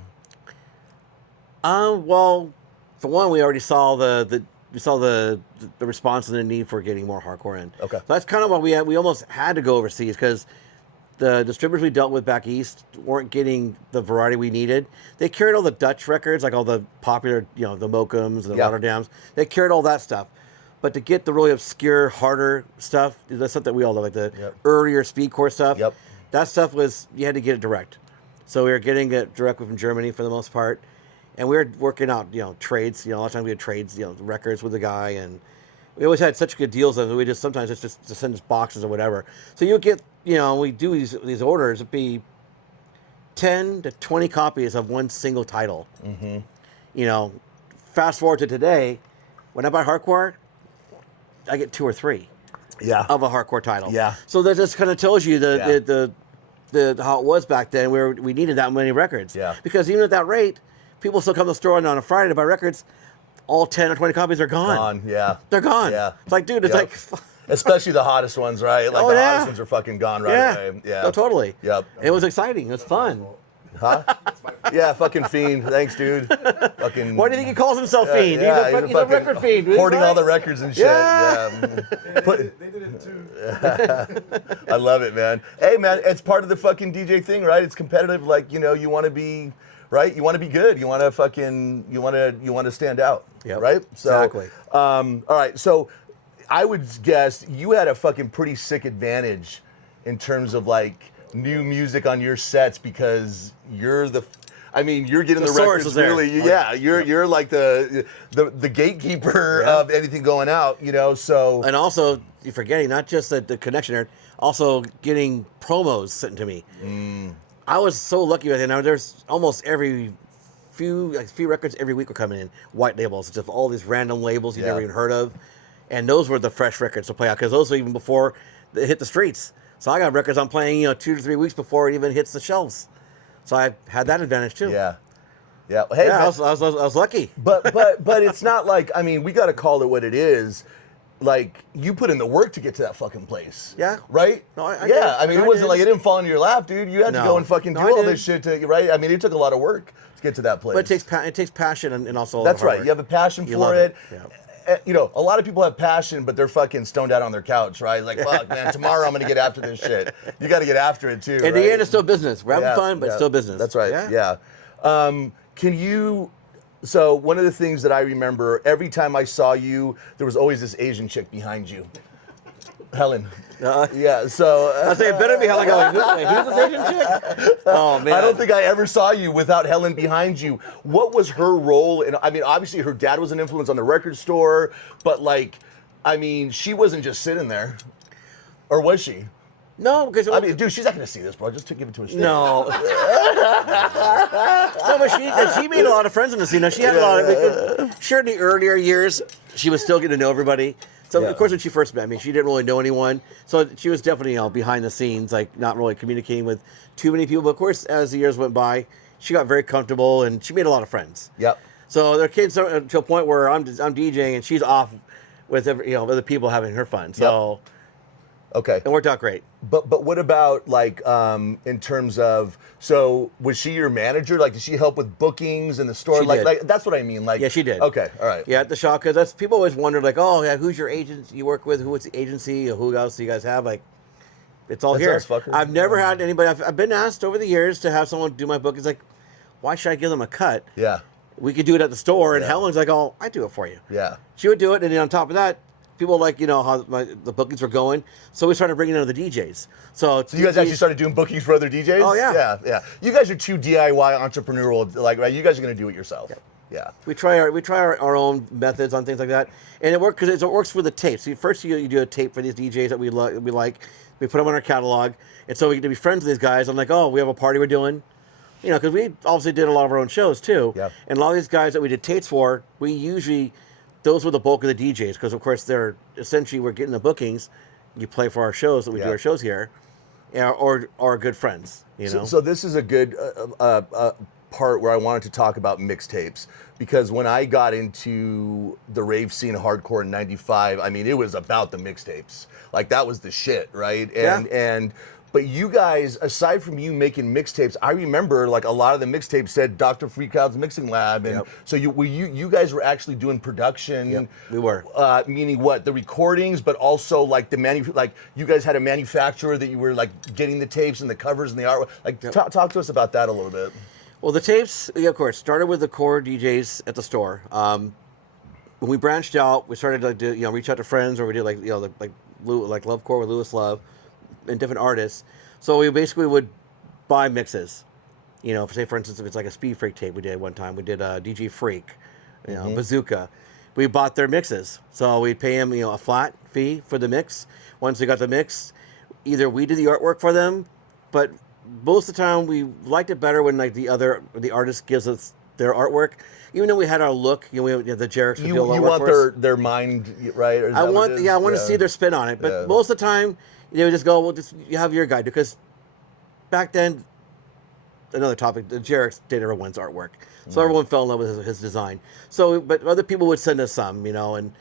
Well, for one, we already saw the response and the need for getting more hardcore in. Okay. So that's kind of what we almost had to go overseas because the distributors we dealt with back east weren't getting the variety we needed. They carried all the Dutch records, like all the popular, the Mochums and the Rotterdams. They carried all that stuff. But to get the really obscure, harder stuff, that's stuff that we all love, like the earlier speedcore stuff. Yep. That stuff you had to get it direct. So we were getting it directly from Germany for the most part. And we were working out, trades. A lot of times we had trades, records with the guy. And we always had such good deals that we sometimes just send us boxes or whatever. So you get, we do these orders, it'd be 10 to 20 copies of one single title. Mm-hmm. Fast forward to today, when I buy hardcore, I get 2 or 3 of a hardcore title. Yeah. So that just kind of tells you the how it was back then where we needed that many records. Yeah. Because even at that rate, people still come to the store on a Friday to buy records. all 10 or 20 copies are gone. Gone, yeah. They're gone. Yeah. It's like, dude, it's Yep. like, Especially the hottest ones, right? Like Oh, the yeah. hottest ones are fucking gone right yeah. away. Yeah. Oh, totally. Yep. It was exciting. It was fun. Huh? Yeah, fucking fiend. Thanks, dude. Fucking. Why do you think he calls himself Fiend? Yeah, he's a record fiend. He's hoarding like- all the records and shit. Yeah. Yeah. They did it too. I love it, man. Hey, man, it's part of the fucking DJ thing, right? It's competitive. Like, you know, you want to be, right? You want to be good. You want to fucking, you want to stand out. Yep. Right? So, Exactly. all right. So, I would guess you had a fucking pretty sick advantage in terms of like new music on your sets because you're the. I mean, you're getting The the, source records is there. really. Yeah, you're like the gatekeeper Yeah. of anything going out. You know, so. And also, you're forgetting not just the connection there, also getting promos sent to me. I was so lucky with it. Now there's almost every few records every week were coming in, white labels, just all these random labels you Yeah. never even heard of, and those were the fresh records to play out because those were even before they hit the streets. So I got records I'm playing, 2 to 3 weeks before it even hits the shelves. So I had that advantage too. Yeah. Yeah. Hey, Yeah, man, I was lucky. but it's not like, I mean, we got to call it what it is. Like, you put in the work to get to that fucking place. Yeah. Right? No, I yeah. did. I mean, No, it I wasn't did. like it didn't fall into your lap, dude. You had to No. go and fucking No, do I all did. this shit to, right? I mean, it took a lot of work to get to that place. But it takes passion and also all That's the hard right. work. You have a passion You for love it. Yeah. A lot of people have passion, but they're fucking stoned out on their couch, right? Like, fuck, man, tomorrow I'm going to get after this shit. You got to get after it, too. In right? the end, it's still business. We're having Yeah, fun, but it's yeah. still business. That's right. Yeah. So one of the things that I remember, every time I saw you, there was always this Asian chick behind you. Helen. Yeah, so. I say it better be Helen going, who's this Asian chick? Oh, man. I don't think I ever saw you without Helen behind you. What was her role? I mean, obviously her dad was an influence on the record store, but like, I mean, she wasn't just sitting there. Or was she? No, because I mean, dude, she's not going to see this, bro. Just to give it to her. no. No, but she made a lot of friends in the scene. Now, she had a lot of, sure, in the earlier years, she was still getting to know everybody. So, Yeah. of course, when she first met me, she didn't really know anyone. So she was definitely, behind the scenes, like not really communicating with too many people. But of course, as the years went by, she got very comfortable and she made a lot of friends. Yep. So there came to a point where I'm DJing and she's off with other people having her fun. So Okay. it worked out great. But what about like in terms of, so was she your manager? Like, did she help with bookings in the store? She like, did. like that's what I mean. Like, Yeah, she did. Okay, all right. Yeah, at the shop, because that's people always wondered, like, oh, yeah, who's your agent you work with? What's the agency? Or who else do you guys have? Like, it's all That's here. us, fucker. I've never had anybody. I've been asked over the years to have someone do my bookings. Like, why should I give them a cut? Yeah, We could do it at the store. And Yeah. Helen's like, oh, I do it for you. yeah. She would do it, and then on top of that, people like how the bookings were going. So we started bringing in other DJs. So So you guys actually started doing bookings for other DJs? Oh, yeah. Yeah, yeah. You guys are too DIY entrepreneurial, like, right? You guys are gonna do it yourself. Yeah. We try our own methods on things like that, and it works because it works for the tapes. So first you do a tape for these DJs that we like. We put them on our catalog, and so we get to be friends with these guys. I'm like, oh, we have a party we're doing, because we obviously did a lot of our own shows too. Yeah. And a lot of these guys that we did tapes for, those were the bulk of the DJs because of course we're getting the bookings. You play for our shows that we do Yeah. our shows here, or are good friends. So this is a good part where I wanted to talk about mixtapes, because when I got into the rave scene hardcore in '95, I mean, it was about the mixtapes. Like, that was the shit, right? But you guys, aside from you making mixtapes, I remember like a lot of the mixtapes said Dr. Freakout's Mixing Lab, and Yep. so you guys were actually doing production. Yep, we were. Meaning what? The recordings, but also like like you guys had a manufacturer that you were like getting the tapes and the covers and the art. Like, talk to us about that a little bit. Well, the tapes, of course, started with the core DJs at the store. When we branched out, we started to do, reach out to friends, or we did like Lovecore with Louis Love and different artists. So we basically would buy mixes. Say for instance, if it's like a Speed Freak tape, we did one time. We did DJ Freak, Bazooka. We bought their mixes, so we'd pay them, a flat fee for the mix. Once we got the mix, either we did the artwork for them, but most of the time we liked it better when like the artist gives us their artwork. Even though we had our look, the Jerichs would You do a lot of work want for us. their mind, right? Or is I that what want it is? I want to see their spin on it. But Yeah. most of the time, they would just go, well, just you have your guy, because back then another topic. The Jarek's did everyone's artwork, so everyone fell in love with his design. So, but other people would send us some, and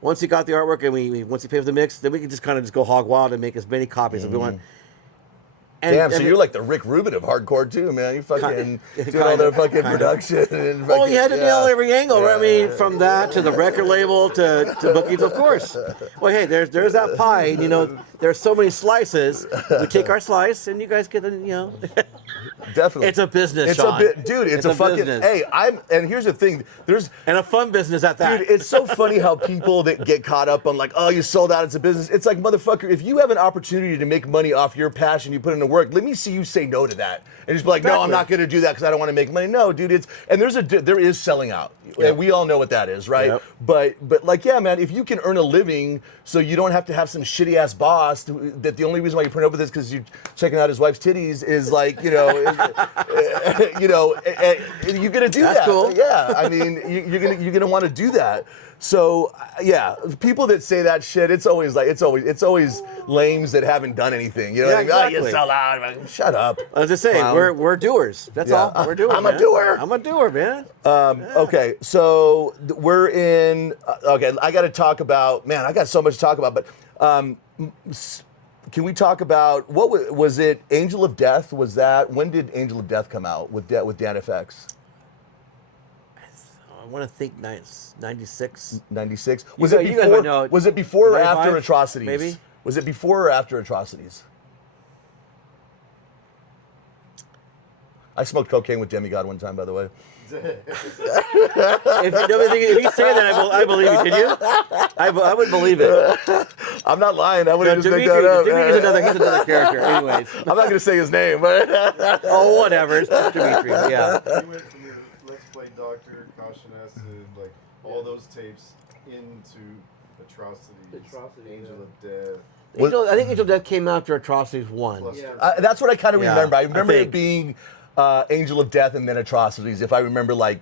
once he got the artwork and once he paid for the mix, then we could just kind of just go hog wild and make as many copies as we want. And Damn, so you're like the Rick Rubin of hardcore too, man. You fucking doing all the fucking production. And well, you had to nail yeah. every angle, right? I mean, from that to the record label to bookings, of course. Well, hey, there's that pie. And, there's so many slices. We take our slice, and you guys get the. Definitely. It's a business, It's Sean. dude, it's a fucking business. hey, and here's the thing. And a fun business at that. Dude, it's so funny how people that get caught up on like, oh, you sold out, it's a business. It's like, motherfucker, if you have an opportunity to make money off your passion, you put into work, let me see you say no to that. And just be like, no, I'm not going to do that because I don't want to make money. No, dude, there is selling out. Yep. And we all know what that is, right? Yep. But like, yeah, man, if you can earn a living so you don't have to have some shitty ass boss that the only reason why you put up with this because you're checking out his wife's titties is like, you're gonna do that. That's cool. Yeah, I mean, you're gonna want to do that. So yeah, people that say that shit, it's always lames that haven't done anything. You know, Yeah, like, oh, exactly. you sell out. Like, shut up. I was just saying, Clown. we're doers. That's all. We're doers. I'm a doer. I'm a doer, man. Okay, so we're in. Okay, I got to talk about. Man, I got so much to talk about. But can we talk about what was it? Angel of Death was that? When did Angel of Death come out with Dan FX? I want to think 96. 96. You Was guys- it you guys before? might know it. Was it before or 95, after Atrocities? maybe? Was it before or after Atrocities? I smoked cocaine with Demigod one time, by the way. If you say that, I believe you. Can you? I would believe it. I'm not lying. I would No, have just made Dimitri, that up. Dimitri's another character. Anyways. I'm not going to say his name, but Oh, whatever. It's just Dimitri. Yeah. You went from your Let's Play Doctor, Caution Acid, like all those tapes into Atrocities, Angel of Death. I think Angel of Death came after Atrocities 1. Plus that's what I kind of Yeah, remember. I I remember it think. being Angel of Death and then Atrocities. If I remember, like,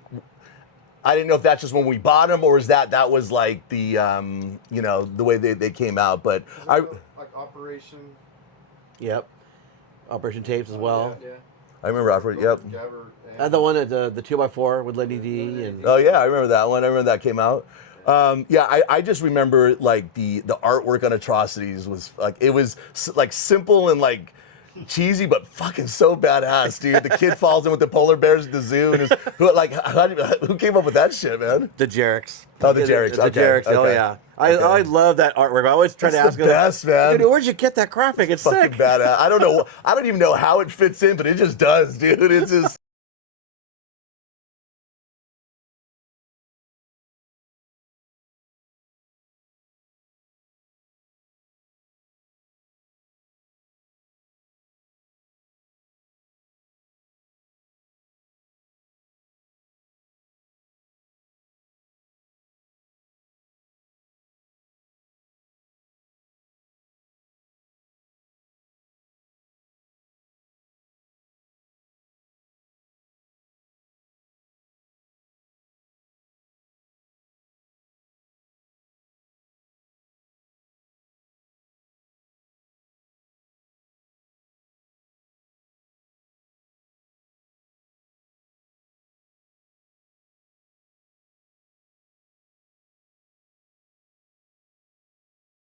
I didn't know if that's just when we bought them or is that was like the the way they came out. But I like Operation. Yep. Operation Tapes as well. Yeah. I remember after yep. Gabber. The one at the 2x4 with Lady D and Oh yeah, I remember that one. I remember that came out. I just remember like the artwork on Atrocities was like it was like simple and like cheesy, but fucking so badass, dude. The kid falls in with the polar bears at the zoo, and who came up with that shit, man? the Jareks. Oh, the Jareks. The Okay, Jareks. Oh okay. yeah. I love that artwork. I always try to That's ask the them, best, man. Dude, where'd you get that graphic? It's Fucking sick. badass. I don't know. I don't even know how it fits in, but it just does, dude. It's just.